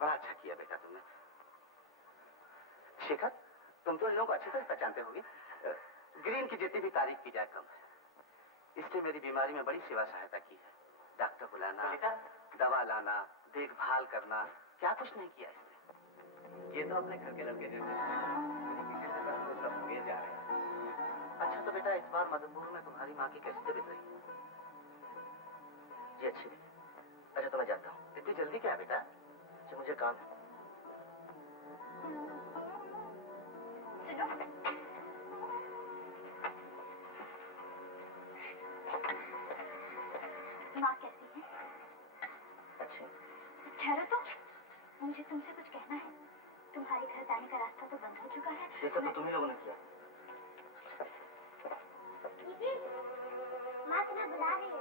बड़ा अच्छा किया बेटा तुमने। शेखर, तुम तो इन लोगों को अच्छी तरह पहचानते होगे। ग्रीन की जितनी भी तारीफ की जाए कम है। इसने मेरी बीमारी में बड़ी सेवा सहायता की है। डॉक्टर बुलाना, दवा लाना, देखभाल करना, क्या कुछ नहीं किया इसने। ये तो अपने घर के लड़के जैसे सब मुंगेर जा रहे हैं। अच्छा तो बेटा, इस बार मधुपुर में तुम्हारी माँ की कैसी तबीयत रही? जी अच्छी रही। अच्छा तो मैं जाता हूँ। इतनी जल्दी क्या है बेटा? जी मुझे काम है। माँ कैसी है? अच्छी। ठहरो तो, मुझे तुमसे कुछ कहना है। तुम्हारे घर जाने का रास्ता तो बंद हो चुका है। देखो तो तुम ही लोगों ने किया। माँ तुम्हें बुला रही है।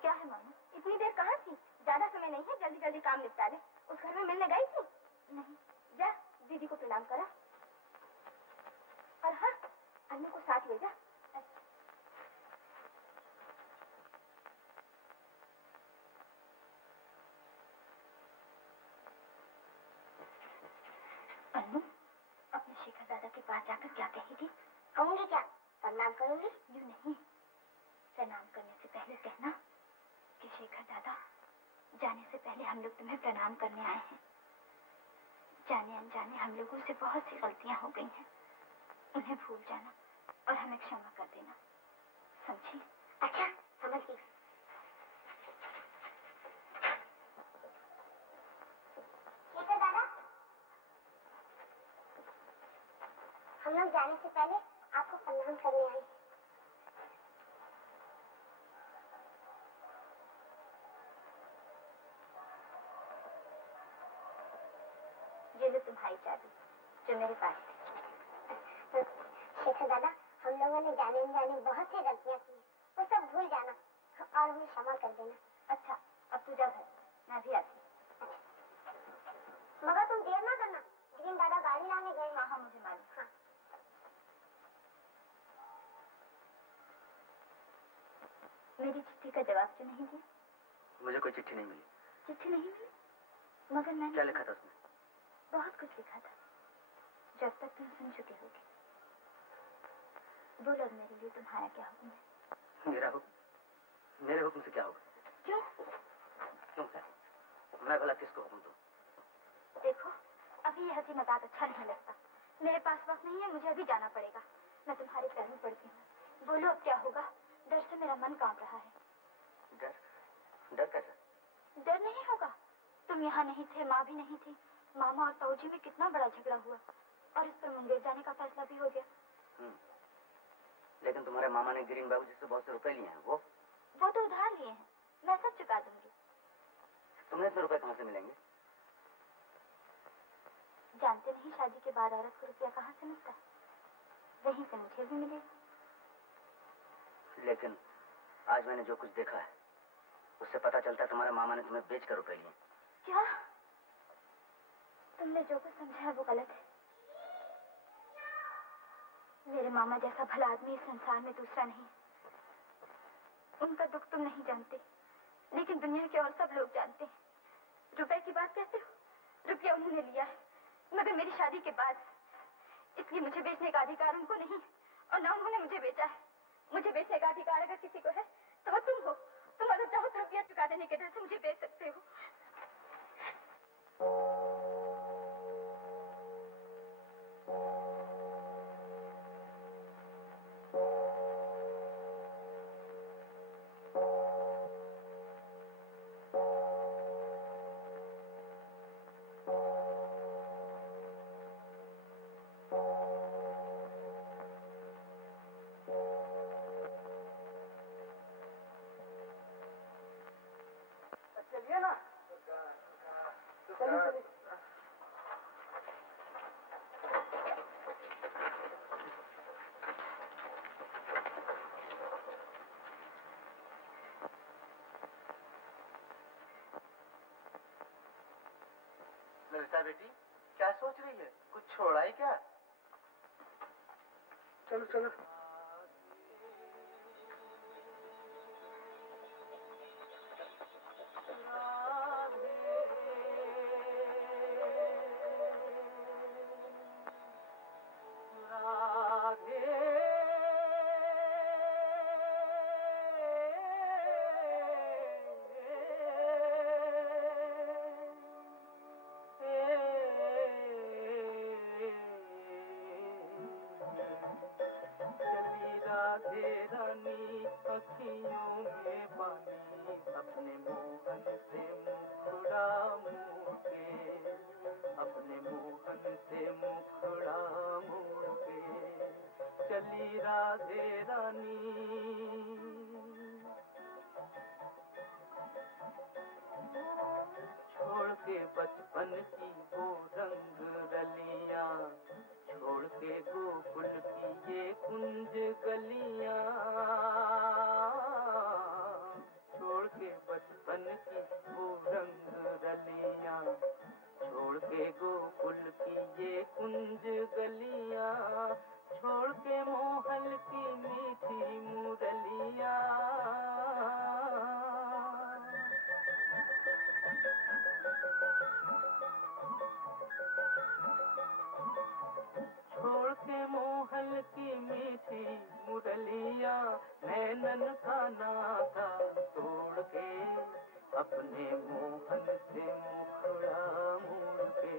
क्या है मामा? इतनी देर कहाँ थी? ज्यादा समय नहीं है, जल्दी जल्दी काम निपटा ले। उस घर में मिलने गई थी? नहीं। जा दीदी को प्रणाम करा। और हाँ, अन्नू को साथ ले जा। अन्नू, अपने शेखर दादा के पास जाकर क्या कहेगी? कहूंगी क्या? प्रणाम करूंगी? यूं नहीं, प्रणाम करने से पहले कहना कि शेखर दादा, जाने से पहले हम लोग तुम्हें प्रणाम करने आए हैं। जाने अनजाने हम लोगों से बहुत सी गलतियां हो गई हैं। उन्हें भूल जाना और हमें क्षमा कर देना, समझी? अच्छा, समझ गई। शेखर दादा, हम लोग जाने से पहले आपको प्रणाम करने आए हैं। ये लो तुम्हारी चाबी, जो मेरे पास है। शेखर दादा, हम लोगों ने जाने अनजाने बहुत सी गलतियां की हैं, वो सब भूल जाना और हमें क्षमा कर देना। अच्छा, अब तू जा घर, मैं भी आती हूँ। मगर तुम देर ना करना, गिरीन दादा गाड़ी लाने गए। हाँ हाँ, मुझे मालूम। हाँ। मेरी चिट्ठी का जवाब क्यों नहीं दिया? मुझे कोई चिट्ठी नहीं मिली। चिट्ठी नहीं मिली? मगर मैंने क्या लिखा था उसमें? बहुत कुछ लिखा था जो अब तक तुम सुन चुके होगे। बोलो मेरे लिए तुम्हारा क्या हुक्म है? मेरा हुक्म? मेरे हुक्म से क्या होगा? क्यों? क्यों क्या? मैं भला किसको हुक्म दूं? देखो, अभी यह हंसी मजाक अच्छा नहीं लगता। मेरे पास वक्त नहीं है, मुझे अभी जाना पड़ेगा। मैं तुम्हारे पैर में पड़ती हूँ। बोलो अब क्या होगा? डर से मेरा मन कांप रहा है। डर? डर कैसा? डर नहीं होगा। तुम यहाँ नहीं थे, माँ भी नहीं थी। मामा और ताऊजी में कितना बड़ा झगड़ा हुआ और इस पर मुंगेर जाने का फैसला भी हो गया। लेकिन तुम्हारे मामा ने गिरीन बाबू जी से बहुत से रुपए लिए हैं। वो तो उधार लिए हैं, मैं सब चुका दूंगी। तुम्हें इतने रुपए कहाँ से मिलेंगे? जानते नहीं, शादी के बाद औरत को रुपया कहाँ से मिलता है? वहीं से मुझे भी मिलेगा। लेकिन आज मैंने जो कुछ देखा है उससे पता चलता है तुम्हारे मामा ने तुम्हें बेचकर रुपए लिए। क्या? तुमने जो कुछ समझा है वो गलत है। मेरे मामा जैसा भला आदमी इस संसार में दूसरा नहीं। उनका दुख तुम नहीं जानते, लेकिन दुनिया के और सब लोग जानते हैं। रुपए की बात कहते हो? रुपया उन्होंने लिया है, मगर मेरी शादी के बाद। इसलिए मुझे बेचने का अधिकार उनको नहीं, और ना उन्होंने मुझे बेचा है। मुझे बेचने का अधिकार अगर किसी को है तो वो तुम हो। तुम अगर चाहो तो रुपया चुका देने के डर से मुझे बेच सकते हो। चलिए ना। चलिए। ललिता बेटी, क्या सोच रही है? कुछ छोड़ा है क्या? चलो चलो। चली राधे रानी छोड़ के बचपन की वो रंग रलियां, छोड़ के गोकुल की ये कुंज गलियां, छोड़ के बचपन की वो रंग रलियां, छोड़ के गोकुल की ये कुंज गलियां, छोड़ के मोहल की मीठी मुरलियां, छोड़ के मोहल की मीठी मुरलियां, नैनन का नाता तोड़ के अपने मोहन से मुखड़ा मोड़ के,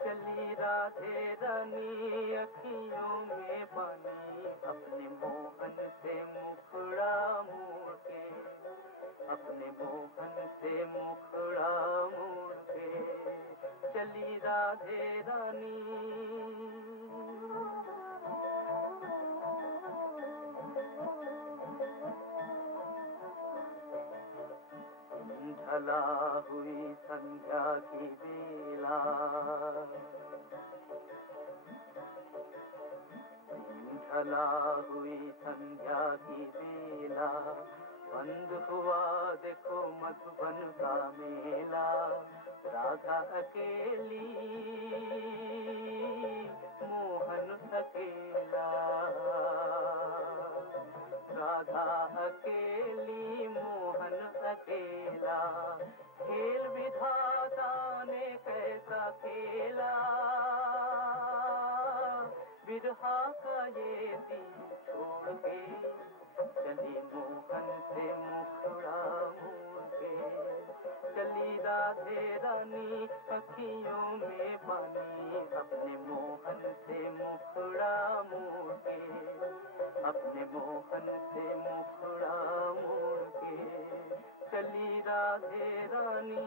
चली राधे रानी अखियों में पानी, अपने मोहन से मुखड़ा मोड़ के, अपने मोहन से मुखड़ा मोड़ के, चली राधे रानी। ढला हुई संध्या की बेला, ढला हुई संध्या की बेला, बंद हुआ देखो मधुबन का मेला, राधा अकेली मोहन अकेला, राधा अकेली अकेला, बिरहा का ये दिल छोड़ के चली मोहन से मुखड़ा मोड़ के, चली राधे रानी अखियों में पानी, अपने मोहन से मुखड़ा मोड़ के, अपने मोहन से मुखड़ा मोड़ के, चली राधे रानी।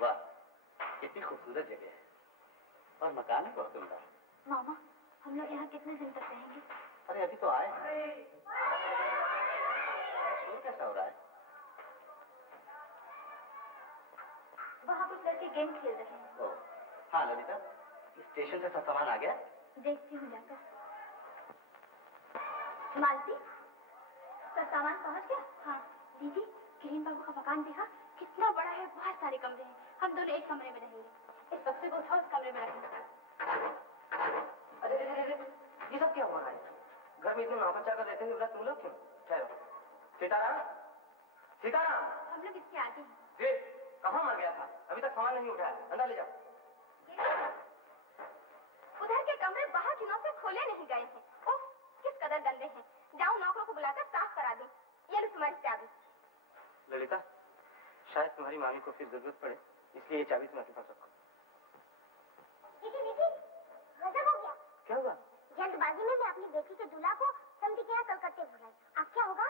वाह, कितनी खूबसूरत जगह है और मकान है बहुत सुंदर। मामा, हम लोग यहाँ कितने दिन तक रहेंगे? अरे अभी तो आए हैं। शोर कैसा हो रहा है? वहाँ कुछ लड़के गेम खेल रहे हैं। ओ, हाँ ललिता, स्टेशन से सब सामान आ गया? देखती हूँ जाकर। मालती, सब सामान पहुँच गया? हाँ। दीदी, किरण बाबू का मकान देखा? कितना बड़ा है, बहुत सारे कमरे हैं। हम दोनों एक कमरे में रहेंगे। इस बक्से को उठाओ, उस कमरे में रखेंगे। अरे ये सब क्या हो रहा है? घर में इतने नापचा कर रहते हैं, तुम लोग क्यों? ठहरो। सीताराम, सीताराम। हम लोग इसके आगे हैं। जी, कहाँ मर गया था? अभी तक सामान नहीं उठाया, अंदर ले जाओ। उधर के कमरे बाहर की नौ से खोले नहीं गए हैं। उफ, किस कदर गंदे हैं। जाओ नौकरों को बुलाकर साफ करा दो। ये लो तुम्हारी चाबी। ललिता, शायद तुम्हारी मामी को फिर जरूरत पड़े, इसलिए ये चाबी तुम्हारे पास रखो। गजब हो गया। क्या हुआ? जल्दबाजी में मैं अपनी बेटी के दूल्हा को समझी के यहाँ कलकत्ते बुलाई। अब क्या होगा?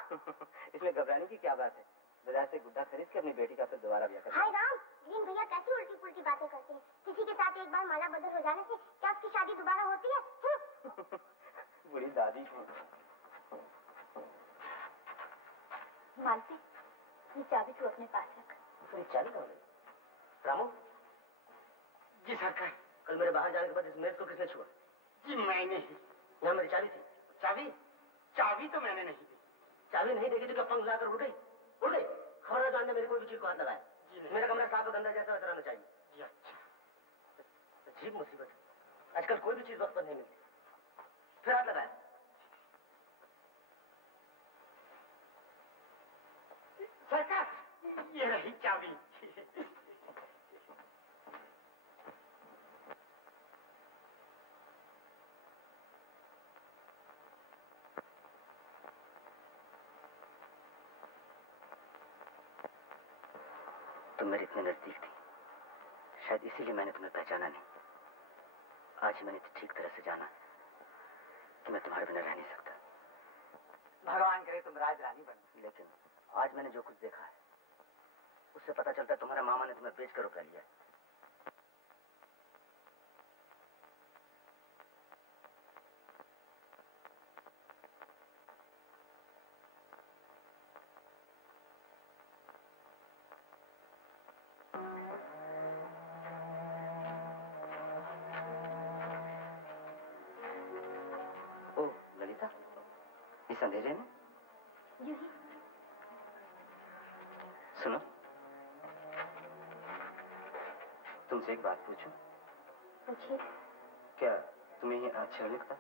इसमें घबराने की क्या बात है? बाजार से गुड्डा खरीद के अपनी बेटी का फिर दोबारा ब्याह कर। हाय राम, ग्रीन भैया कैसी उल्टी पुल्टी बातें करते हैं। किसी के साथ एक बार माला बदल हो जाने से क्या उसकी शादी दोबारा होती है? बुरी दादी को। मालती, ये चाबी तू अपने पास रख। फिर चाबी कहाँ गई? रामू? जी सरकार। कल मेरे बाहर जाने के बाद इस मेज को किसने छुआ? जी मैंने ही। यहाँ मेरी चाबी थी। चाबी? चाबी तो मैंने नहीं दी। चाबी नहीं देखी तो क्या पंख लाकर उड़ गई? उड़ गई? खबर जानने मेरी कोई भी चीज को हाथ लगाया। मेरा कमरा साफ और गंदा जैसा वैसा रहना चाहिए। जी अच्छा। अजीब मुसीबत है, आजकल कोई भी चीज वक्त पर नहीं मिलती। फिर हाथ लगाया। सरकार, ये रही चाबी। तुम मेरे इतने नजदीक थी, शायद इसीलिए मैंने तुम्हें पहचाना नहीं। आज ही मैंने ठीक तरह से जाना कि मैं तुम्हारे बिना रह नहीं सकता। भगवान करे तुम राज रानी बनो। लेकिन आज मैंने जो कुछ देखा है उससे पता चलता है तुम्हारे मामा ने तुम्हें बेचकर रुपया लिया। इस अंधेरे में? यूं ही। सुनो, तुमसे एक बात पूछूं? पूछिए। क्या तुम्हें ये अच्छा लगता?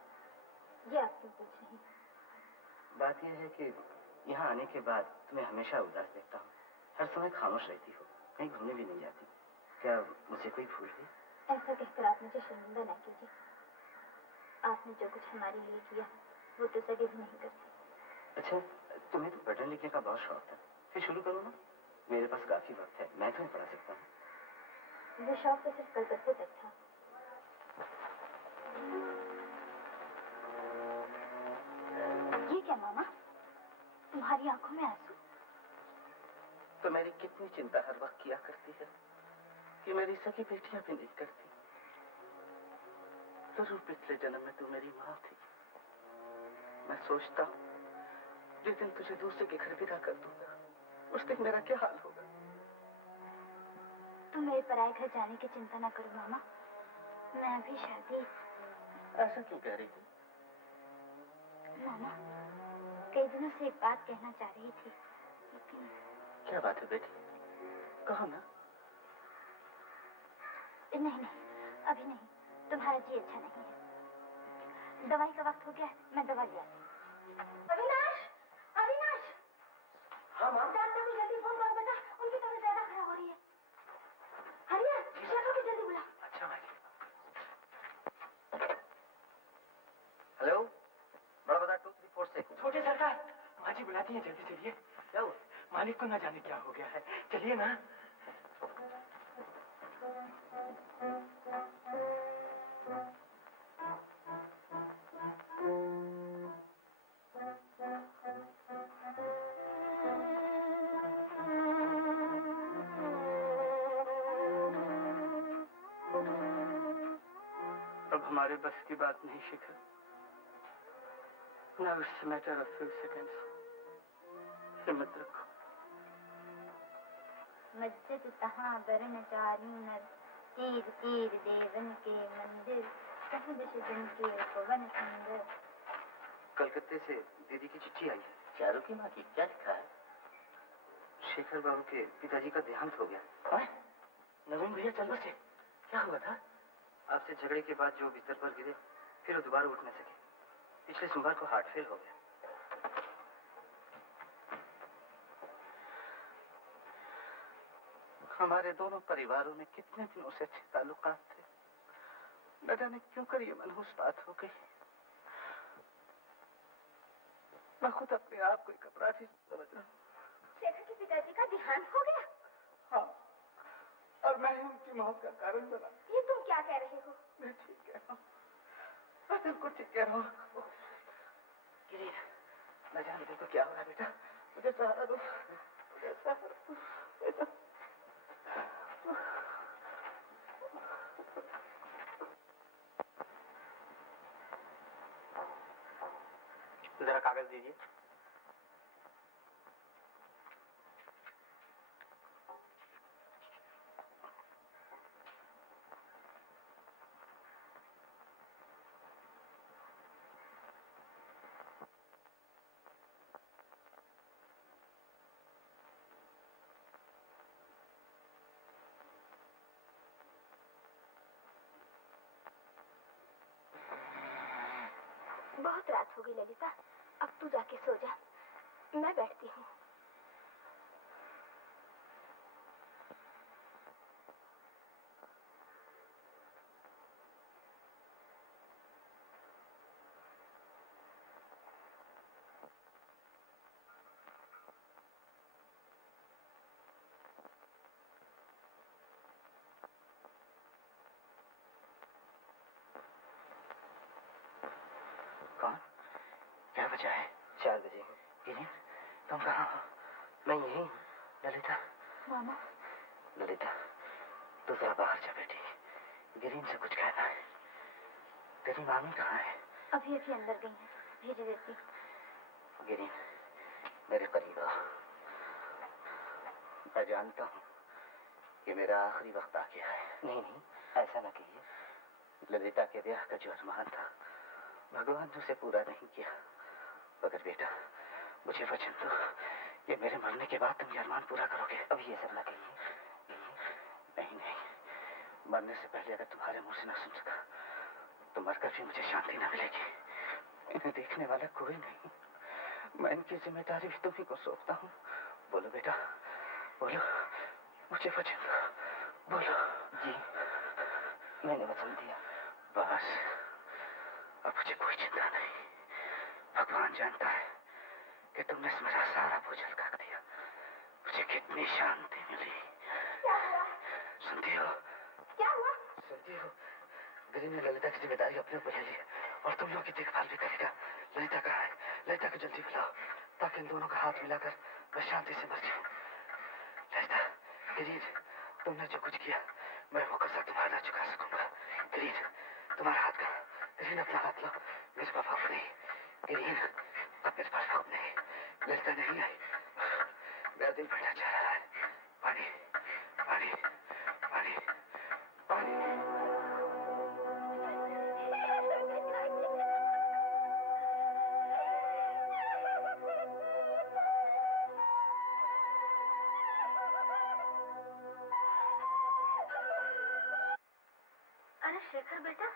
ये आप क्यों पूछ रही हैं? बात यह है कि यहाँ आने के बाद तुम्हें हमेशा उदास देखता हूँ। हर समय खामोश रहती हो, कहीं घूमने भी नहीं जाती। क्या मुझे कोई भूल गई? ऐसा कहकर आप मुझे शर्मिंदा न कीजिए। आपने जो कुछ हमारे लिए किया वो तो सभी भी नहीं कर सकते। अच्छा, तुम्हें तो पढ़ने लिखने का बहुत शौक था, फिर शुरू करो ना। मेरे पास काफी वक्त है, मैं तुम्हें पढ़ा सकता हूँ। वो शौक तो सिर्फ कलकत्ते तक था। ये क्या मामा, तुम्हारी आंखों में आंसू? तो मेरी कितनी चिंता हर वक्त किया करती है कि मेरी सगी बेटियां भी नहीं करती। जरूर पिछले जन्म में तू मेरी माँ थी। मैं सोचता हूँ जिस दिन तुझे दूसरे के घर विदा कर दूंगा उस दिन मेरा क्या हाल होगा। तुम मेरे पराए घर जाने की चिंता न करो मामा। मैं अभी शादी। ऐसा क्यों कह रही थी? मामा, कई दिनों से एक बात कहना चाह रही थी, लेकिन क्या बात है बेटी, कहो ना। नहीं नहीं, अभी नहीं, तुम्हारा जी अच्छा नहीं है। दवाई का वक्त हो गया है, मैं दवा ले आती हूँ। अविनाश, अविनाश। हाँ माँ। डॉक्टर को जल्दी फोन करो बेटा, उनकी तबीयत ज्यादा खराब हो रही है। हरिया, शेखर को जल्दी बुला। अच्छा माँ जी। हेलो, बड़ा बाजार 234 से। छोटे सरकार, माँ जी बुलाती हैं, जल्दी चलिए। क्या हुआ? मालिक को ना जाने क्या हो गया है, चलिए ना। अब हमारे बस की बात नहीं शिखर। Now it's a matter of few seconds. हिम्मत रखो। मस्जिद तहाँ बरन चारू नर, तीर तीर देवन के मंदिर, सहज सुजन के पवन सुंदर। कलकत्ते से दीदी की चिट्ठी आई है। चारू की माँ की क्या लिखा है? शेखर बाबू के पिताजी का देहांत हो गया। नवीन भैया चल बसे, क्या हुआ था? आपसे झगड़े के बाद जो बिस्तर पर गिरे, फिर वो दोबारा उठ न सके। पिछले सोमवार को हार्ट फेल हो गया। हमारे दोनों परिवारों में कितने दिनों से अच्छे ताल्लुकात थे, न जाने क्यों कर ये मनहूस बात हो गई। मैं खुद अपने आप को एक अपराधी समझ रहा हूँ। शेखर के पिताजी का देहांत हो गया? हाँ, और मैं ही उनकी मौत का कारण बना। ये तुम क्या कह रहे हो? मैं ठीक कह रहा हूँ, मैं बिल्कुल ठीक कह रहा हूँ। गिरी, न जाने देखो क्या हो रहा है बेटा, मुझे सहारा दो, मुझे सहारा दो बेटा। जरा कागज दीजिए। बहुत रात हो गई ललिता, अब तू जाके सो जा, मैं बैठती हूँ। कौन? क्या वजह है? 4 बजे। गिरीन, तुम कहाँ हो? मैं यहीं। ललिता। मामा। ललिता, तू जरा बाहर जा बेटी, गिरीन से कुछ कहना है। तेरी मामी कहाँ है? अभी अभी अंदर गई हैं, भेज देती हूँ। गिरीन, मेरे करीब आ। मैं जानता हूँ कि मेरा आखिरी वक्त आ गया है। नहीं नहीं, ऐसा ना कहिए। ललिता के ब्याह का जो अरमान था, भगवान ने उसे पूरा नहीं किया। मगर बेटा, मुझे वचन दो कि मेरे मरने के बाद तुम ये अरमान पूरा करोगे। अब ये सब ना कहिए। नहीं नहीं, मरने से पहले अगर तुम्हारे मुंह से ना सुन सका तो मरकर भी मुझे शांति ना मिलेगी। इन्हें देखने वाला कोई नहीं, मैं इनकी जिम्मेदारी भी तुम्ही को सौंपता हूँ। बोलो बेटा, बोलो, मुझे वचन दो, बोलो। जी, मैंने वचन दिया। बस, अब मुझे कोई चिंता नहीं। भगवान जानता है कि तुमने मेरा सारा बोझ हल्का कर दिया। मुझे कितनी शांति मिली। क्या हुआ? सुनती हो? क्या हुआ? सुनती हो? गिरीन ने ललिता की जिम्मेदारी अपने ऊपर ले ली और तुम लोगों की देखभाल भी करेगा। ललिता कहाँ है? ललिता को जल्दी बुलाओ ताकि इन दोनों का हाथ मिलाकर मैं शांति से मर जाऊं। ललिता, गिरीन, तुमने जो कुछ किया मैं वो कर्जा तुम्हारा चुका सकूंगा। गिरीन, तुम्हारा हाथ कहाँ? गिरीन, अपना हाथ लो। मेरे पास वक्त नहीं। गिरीन, अब मेरे पास वक्त नहीं। ललिता नहीं आई। मेरा दिल बैठा जा रहा है। पानी, पानी, पानी, पानी। शेखर बेटा।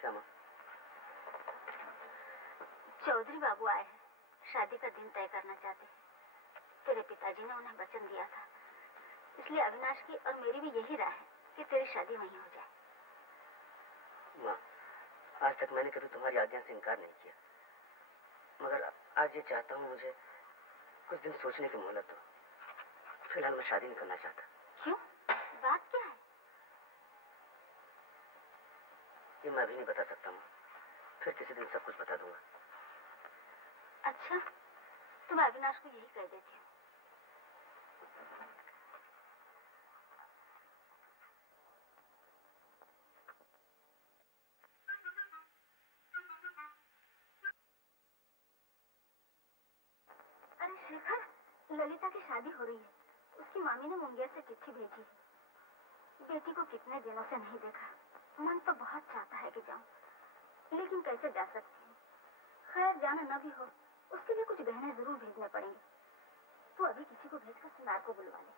क्या माँ? चौधरी बाबू आए हैं, शादी का दिन तय करना चाहते हैं। तेरे पिताजी ने उन्हें वचन दिया था, इसलिए अविनाश की और मेरी भी यही राय है कि तेरी शादी वहीं हो जाए। माँ, आज तक मैंने कभी तुम्हारी आज्ञा से इनकार नहीं किया, मगर आज ये चाहता हूँ मुझे कुछ दिन सोचने की मोहलत दो। फिलहाल मैं शादी नहीं करना चाहता। क्यों? बात क्या है? ये मैं भी नहीं बता सकता माँ, फिर किसी दिन सब कुछ बता दूंगा। अच्छा, तो मैं अविनाश को यही कह देती हूँ। अरे शेखर, ललिता की शादी हो रही है। उसकी मामी ने मुंगेर से चिट्ठी भेजी है। बेटी को कितने दिनों से नहीं देखा, मन तो बहुत चाहता है कि जाऊं, लेकिन कैसे जा सकती हूँ। खैर, जाना न भी हो, उसके लिए कुछ गहने जरूर भेजने पड़ेंगे। तो अभी किसी को भेजकर सुनार को बुलवा ले।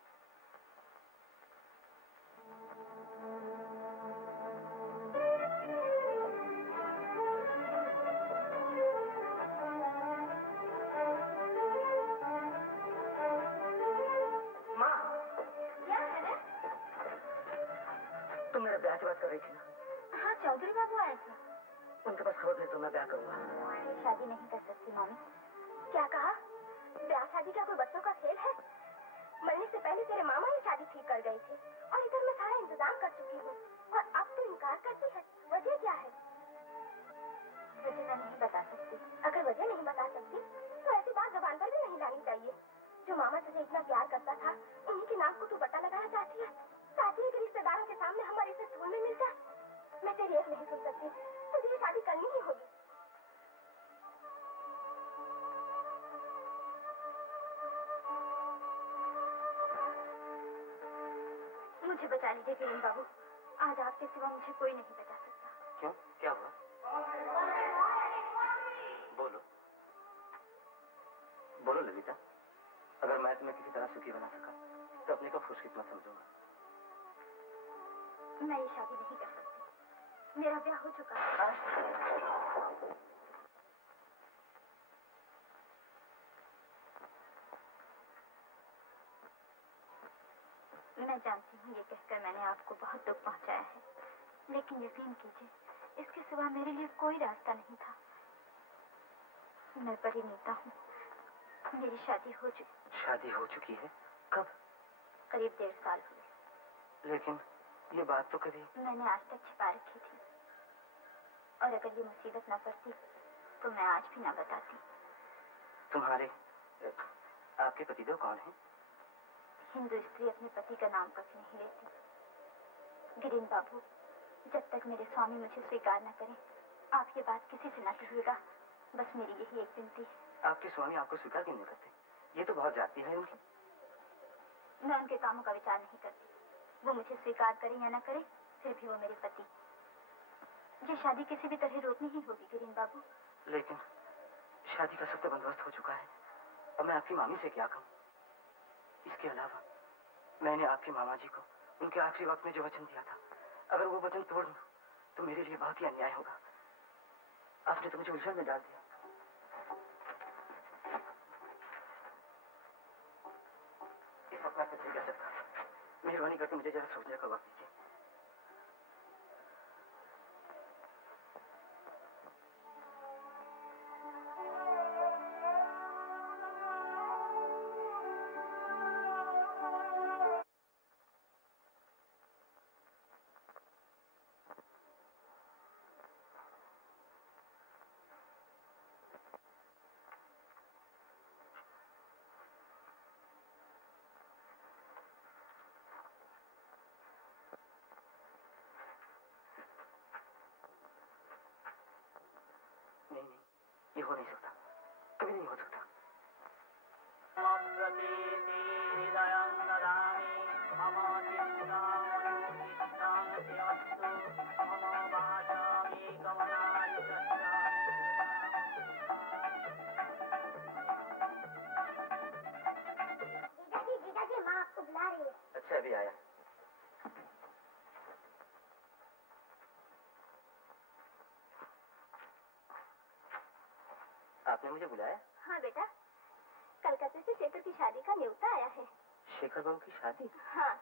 माँ, क्या है रे? तुम मेरे ब्याह की बात कर रही थी ना? हाँ, चौधरी बाबू आए थे। उनके पास खबर भेज दो, मैं ब्याह करूंगा। शादी नहीं कर सकती मामी। क्या कहा? ब्याह शादी क्या कोई बच्चों का खेल है? मरने से पहले तेरे मामा ही शादी ठीक कर गए थे और इधर मैं सारा इंतजाम कर चुकी हूँ, और अब तो इनकार करती है। वजह क्या है? वजह मैं नहीं बता सकती। अगर वजह नहीं बता सकती तो ऐसी बात जुबान पर भी नहीं लानी चाहिए। जो मामा तुझे इतना प्यार करता था, उन्हीं के नाम को तू पट्टा लगाना चाहती है। चाहती है कि रिश्तेदारों के सामने हमारी इज्जत धूल में मिल जाए। मैं तेरी एक नहीं सुन सकती, तुझे ये शादी करनी ही होगी। मुझे बचा लीजिए किरण बाबू, आज आपके सिवा मुझे कोई नहीं बचा सकता। क्यों? क्या हुआ? बोलो बोलो ललिता। अगर मैं तुम्हें किसी तरह सुखी बना सका तो अपने को खुशकिस्मत समझूंगा। मैं ये शादी नहीं कर सकती, मेरा ब्याह हो चुका है। मैं जानती हूँ ये कहकर मैंने आपको बहुत दुख पहुंचाया है, लेकिन यकीन कीजिए, इसके सिवा मेरे लिए कोई रास्ता नहीं था। मैं परिणीता हूँ, मेरी शादी हो चुकी। शादी हो चुकी है? कब? करीब 1.5 साल हुए। लेकिन ये बात तो कभी मैंने आज तक छिपा रखी थी, और अगर ये मुसीबत न पड़ती तो मैं आज भी न बताती। तुम्हारे आपके पतिदेव कौन हैं? हिंदू स्त्री अपने पति का नाम कभी नहीं लेती। गिरीन बाबू, जब तक मेरे स्वामी मुझे स्वीकार न करें, आप ये बात किसी से न कहिएगा। बस मेरी यही एक विनती है। आपके स्वामी आपको स्वीकार क्यों नहीं करते? ये तो बहुत जाती है उनकी। मैं उनके कामों का विचार नहीं करती। वो मुझे स्वीकार करें या न करें, फिर भी वो मेरे पति। ये शादी किसी भी तरह रोकनी ही होगी गिरीन बाबू। लेकिन शादी का सब तो बंदोबस्त हो चुका है, अब मैं आपकी मामी से क्या कहूँ? इसके अलावा मैंने आपके मामा जी को उनके आखिरी वक्त में जो वचन दिया था, अगर वो वचन तोड़ दूं तो मेरे लिए बहुत ही अन्याय होगा। आपने तो मुझे उलझन में डाल दिया। इस वक्त मैं कुछ नहीं कर सकता। मेहरबानी करके मुझे जरा सोचने का वक्त दीजिए। नहीं, ये हो नहीं सकता, कभी नहीं हो सकता। जीजाजी, माँ आपको बुला रही है। अच्छा, अभी आया। आपने मुझे बुलाया? हाँ बेटा, कलकत्ते से शेखर की शादी का न्योता आया है। शेखर बाबू की शादी? हाँ,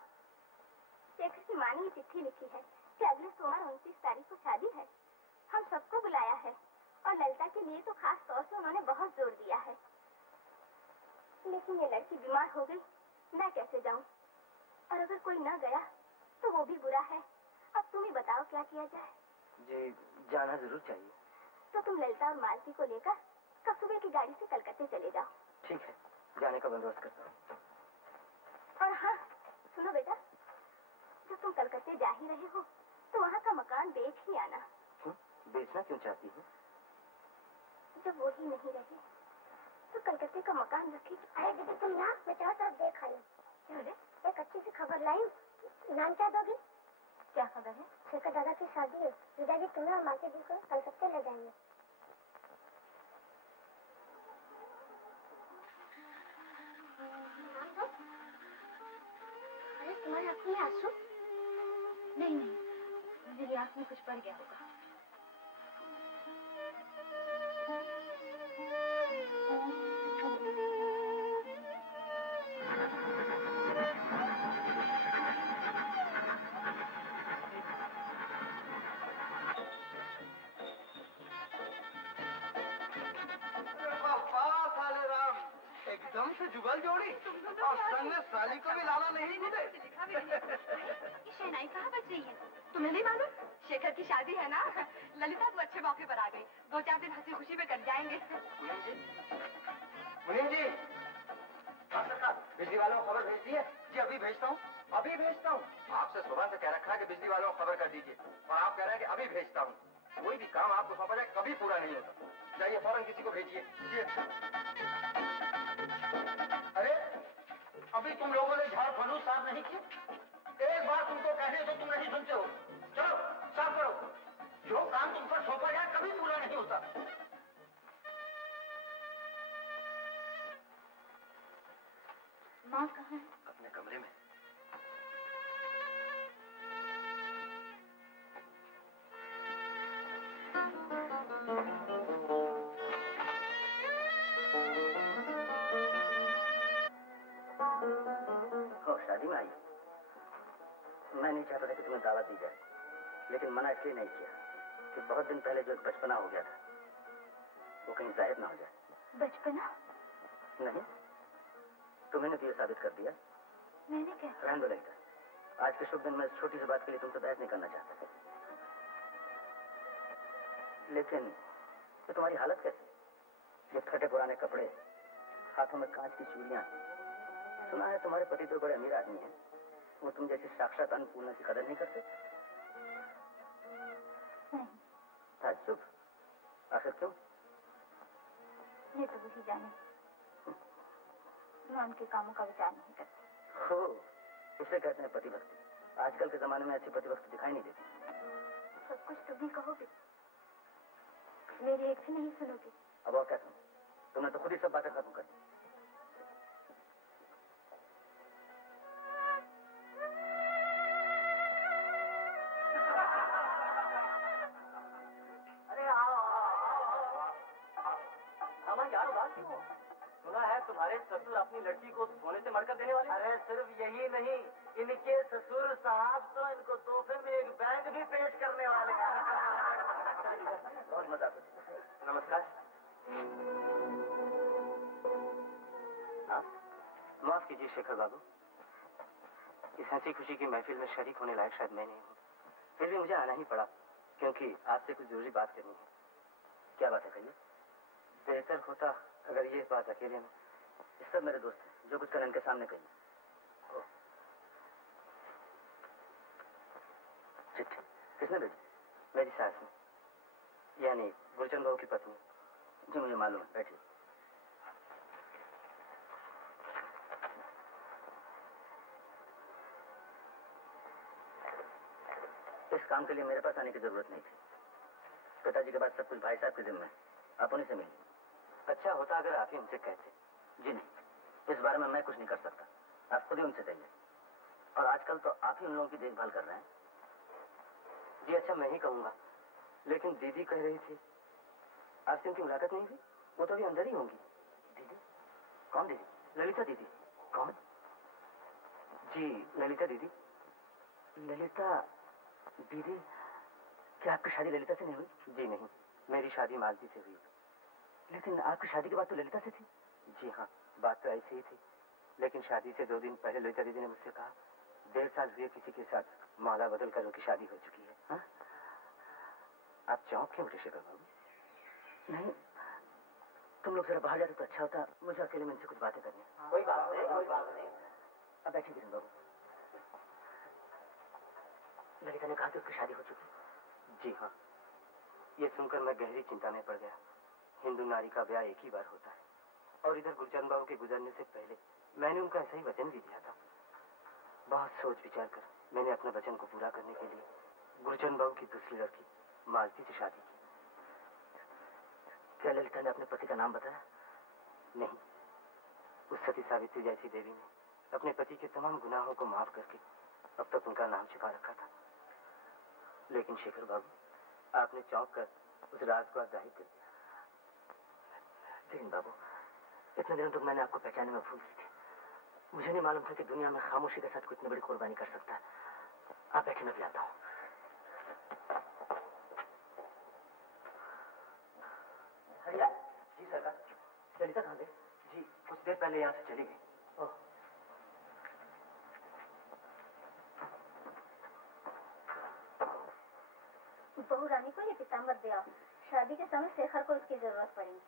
शेखर की माँ ने ये चिट्ठी लिखी है कि अगले सोमवार 29 तारीख को शादी है। हम सबको बुलाया है और ललिता के लिए तो खास तौर से उन्होंने बहुत जोर दिया है। लेकिन ये लड़की बीमार हो गई, मैं कैसे जाऊं? और अगर कोई न गया तो वो भी बुरा है। अब तुम ही बताओ क्या किया जाए। जी, जाना जरूर चाहिए। तो तुम ललिता और मालती को लेकर कल सुबह की गाड़ी से कलकत्ते चले जाओ। ठीक है, जाने का बंदोबस्त करता हूँ। और हाँ, सुनो बेटा, जब तुम कलकत्ते जा ही रहे हो तो वहाँ का मकान बेच ही आना। क्यों? बेचना क्यों चाहती हो? जब वो ही नहीं रहे तो कलकत्ते का मकान रखेगी। अरे दीदी तुम ना, मैं चारों तरफ देख आई हूँ। एक अच्छी सी खबर लाई हूँ। नाम क्या दोगी? क्या खबर है? शेखर दादा की शादी है। जीजा जी तुम्हें और माता जी को कलकत्ते ले जाएंगे। अरे तुम्हारी आँख में आंसू? नहीं नहीं, मेरी आँख में कुछ पड़ गया होगा। एकदम से जुगल जोड़ी और संग में साली को भी लाना नहीं मुझे। शहनाई कहाँ बच रही है? तुम्हें नहीं मालूम? शेखर की शादी है ना। ललिता तो अच्छे मौके पर आ गई। 2-4 दिन हंसी खुशी में कट जाएंगे। मुनीम जी, हाँ सरकार, बिजली वालों को खबर भेज दी है? जी अभी भेजता हूँ, अभी भेजता हूँ। आपसे सुबह से कह रखा है कि बिजली वालों को खबर कर दीजिए और आप कह रहे हैं कि अभी भेजता हूँ। कोई भी काम आपको सौंपा जाए कभी पूरा नहीं होता। जाइए फौरन किसी को भेजिए। अरे अभी तुम लोगों ने झाड़ फलूस साफ नहीं किया। एक बार तुमको कहने तो तुम नहीं सुनते हो। चलो साफ करो। जो काम तुम पर सौंपा जाए कभी पूरा नहीं होता। माँ कहाँ है? अपने कमरे में। शादी में आई। मैं नहीं चाहता था कि तुम्हें दावत दी जाए, लेकिन मना इसलिए नहीं किया कि बहुत दिन पहले जो एक बचपना हो गया था वो कहीं जाहिर ना हो जाए। बचपना? नहीं, तुम्हें तो ये साबित कर दिया। मैंने क्या? रहने दो ललिता, आज के शुभ दिन में इस छोटी सी बात के लिए तुमसे बहस नहीं करना चाहता। लेकिन तो तुम्हारी हालत कैसी? ये फटे पुराने कपड़े, हाथों में कांच की चूड़ियां। सुना है तुम्हारे पति तो बड़े अमीर आदमी हैं, वो तुम जैसी साक्षात अन्नपूर्णा की कदर नहीं करते? नहीं। ताज्जुब, आखिर क्यों? ये तो वही जाने, मैं उनके कामों का विचार नहीं करती। हो, इसे कहते हैं पतिभक्ति। आजकल के जमाने में ऐसी पतिभक्ति दिखाई नहीं देती। सब कुछ तुम ही कहोगे, मेरी एक भी नहीं सुनोगे। अब और क्या सुनो? तुमने तो खुद ही सब बातें खत्म कर दी। सुना है तुम्हारे ससुर अपनी लड़की को सोने से मरकर देने वाले। अरे सिर्फ यही नहीं, इनके ससुर साहब तो इनको तोहफे में एक बैग भी पेश करने वाले हैं। बहुत मजा आता। नमस्कार। हाँ, माफ कीजिए शेखर बाबू, इस हंसी खुशी की महफिल में शरीक होने लायक शायद मैं नहीं हूँ, फिर भी मुझे आना ही पड़ा क्योंकि आपसे कुछ जरूरी बात करनी है। क्या बात है, कहिए। बेहतर होता अगर ये बात अकेले में, ये सब मेरे दोस्त हैं, जो कुछ कर इनके सामने कहिए। चिट्ठी किसने भेजी? मेरी सास ने, यानी गुरचंद बाबू की पत्नी। जी मुझे मालूम है, बैठिए। इस काम के लिए मेरे पास आने की जरूरत नहीं थी। पिताजी के बाद सब कुछ भाई साहब के जिम्मे है, आप उन्हीं से मिलिए। अच्छा होता अगर आप ही उनसे कहते। जी नहीं, इस बारे में मैं कुछ नहीं कर सकता, आप खुद ही उनसे कहिए। और आजकल तो आप ही उन लोगों की देखभाल कर रहे हैं। जी अच्छा, मैं ही कहूंगा, लेकिन दीदी कह रही थी आपसे उनकी मुलाकात नहीं हुई? वो तो अभी अंदर ही होंगी। दीदी? कौन दीदी? ललिता दीदी। कौन? जी ललिता दीदी। ललिता दीदी, क्या आपकी शादी ललिता से नहीं हुई? जी नहीं, मेरी शादी मालती से हुई। लेकिन आपकी शादी के बाद तो ललिता से थी। जी हाँ, बात तो ऐसी ही थी, लेकिन शादी से 2 दिन पहले ललिता दीदी ने मुझसे कहा 1.5 साल हुए किसी के साथ माला बदल कर उनकी शादी हो चुकी है। हा? आप चौंक क्यों उठे शेखर बाबू? नहीं, तुम लोग जरा बाहर जाते तो अच्छा होता, मुझे अकेले में इनसे कुछ बातें करनी। कोई बात नहीं, कोई बात नहीं। अब बैठिए किरण बाबू। ललिता ने कहा कि उसकी शादी हो चुकी। जी हाँ, ये सुनकर मैं गहरी चिंता में पड़ गया। हिंदू नारी का ब्याह एक ही बार होता है, और इधर गुरचंद बाबू के गुजरने से पहले मैंने उनका ऐसा ही वचन भी दिया था। बहुत सोच विचार कर मैंने अपने वचन को पूरा करने के लिए गुरचंद बाबू की दूसरी लड़की मालती से शादी की। क्या ललिता ने अपने पति का नाम बताया? नहीं, उस सती सावित्री जैसी देवी ने अपने पति के तमाम गुनाहों को माफ करके अब तक उनका नाम छिपा रखा था। लेकिन शेखर बाबू, आपने चौंक कर उस राज को जाहिर कर दिया। किरण बाबू, इतने दिनों तक मैंने आपको पहचानने में भूल गई थी। मुझे नहीं मालूम था कि दुनिया में खामोशी के साथ कोई इतनी बड़ी कुर्बानी कर सकता है। आप बैठे, मैं भी आता हूँ। हरिया जी सरकार। ललिता कहाँ गई? जी कुछ देर पहले यहाँ से चली गई। बहू रानी को ये पीताम्बर दे आओ, शादी के समय शेखर को इसकी जरूरत पड़ेगी।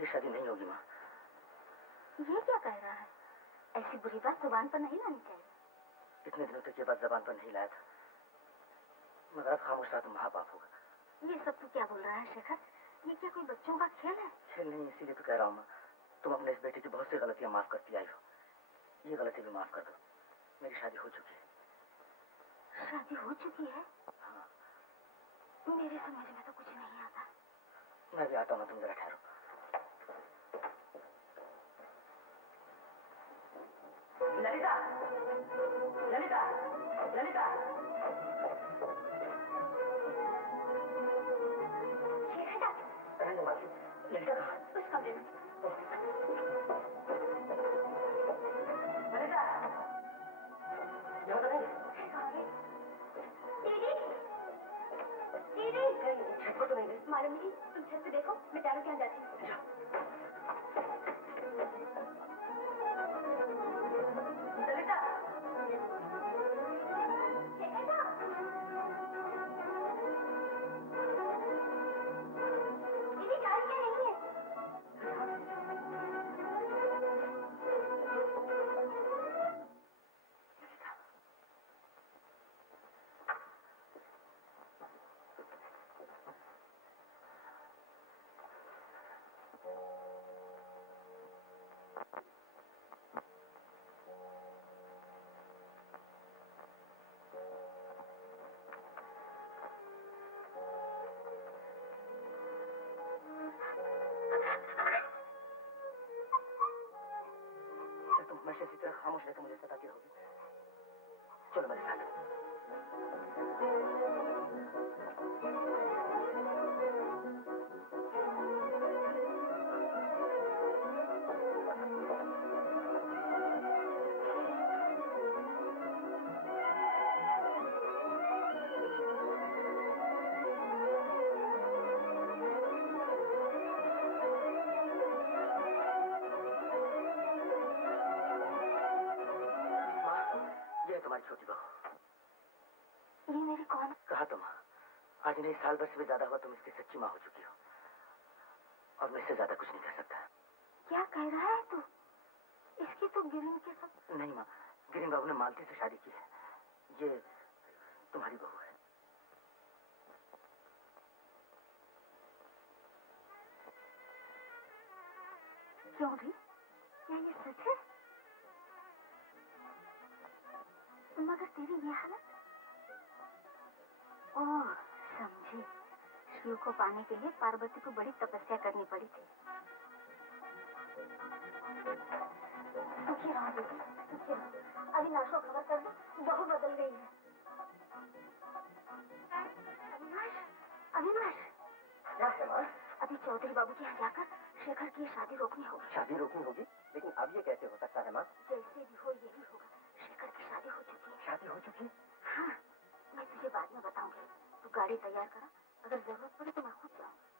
ये शादी नहीं होगी माँ। ये क्या कह रहा है? ऐसी बुरी बात जुबान पर नहीं लानी चाहिए। इतने दिनों तक ये बात जबान पर नहीं लाया था, मगर अब खामोश रहा तो महापाप होगा। ये सब तू क्या बोल रहा है शेखर? ये क्या कोई बच्चों का खेल है? खेल नहीं, इसीलिए तो कह रहा हूँ माँ, तुम अपने इस बेटे की बहुत सी गलतियां माफ करती आई हो, ये गलती भी माफ कर दो। मेरी शादी हो चुकी है। शादी हो चुकी है? हाँ। मेरे समझ में तो कुछ नहीं आता। मैं भी आता हूँ, तुम जरा ठहरो। ललिता, ललिता, ललिता। ललिता कहाँ? उस कमरे में। ललिता, यहाँ तो नहीं। दीदी, दीदी, छत पर तो नहीं गई? मालूम नहीं, तुम छत पे देखो, मैं चारों के यहाँ जाती हूँ। ललिता, दीदी चारों क्या नहीं है? हमेशा इसी तरह खामोश रहकर मुझे सताती रहोगी। चलो मेरे साथ। तुम्हारी छोटी बहू। ये मेरी कौन? कहा तो माँ, आज नहीं साल भर से भी ज्यादा हुआ तुम इसकी सच्ची माँ हो चुकी हो, और मैं इससे ज्यादा कुछ नहीं कर सकता। क्या कह रहा है तू? इसकी तो गिरिन के साथ। नहीं माँ, गिरिन बाबू ने मालती से शादी की है, ये तुम्हारी बहू है। क्यों भी? क्या ये सच है? मगर तेरी ये हालत? ओह, समझी। शिव को पाने के लिए पार्वती को बड़ी तपस्या करनी पड़ी थी। सुखी रहो दीदी, सुखी रहो। अविनाश को खबर कर दो, बहू बदल गई है। अविनाश, अविनाश। क्या है माँ? अभी चौधरी बाबू के यहाँ जाकर शेखर की शादी रोकनी होगी। शादी रोकनी होगी? लेकिन अब ये कैसे हो सकता है माँ? जैसे भी हो यही होगा। शेखर की शादी हो चुकी है। शादी हो चुकी? हाँ, मैं तुझे बाद में बताऊंगी। तू गाड़ी तैयार करा, अगर जरूरत पड़े तो मैं खुद जाऊंगी।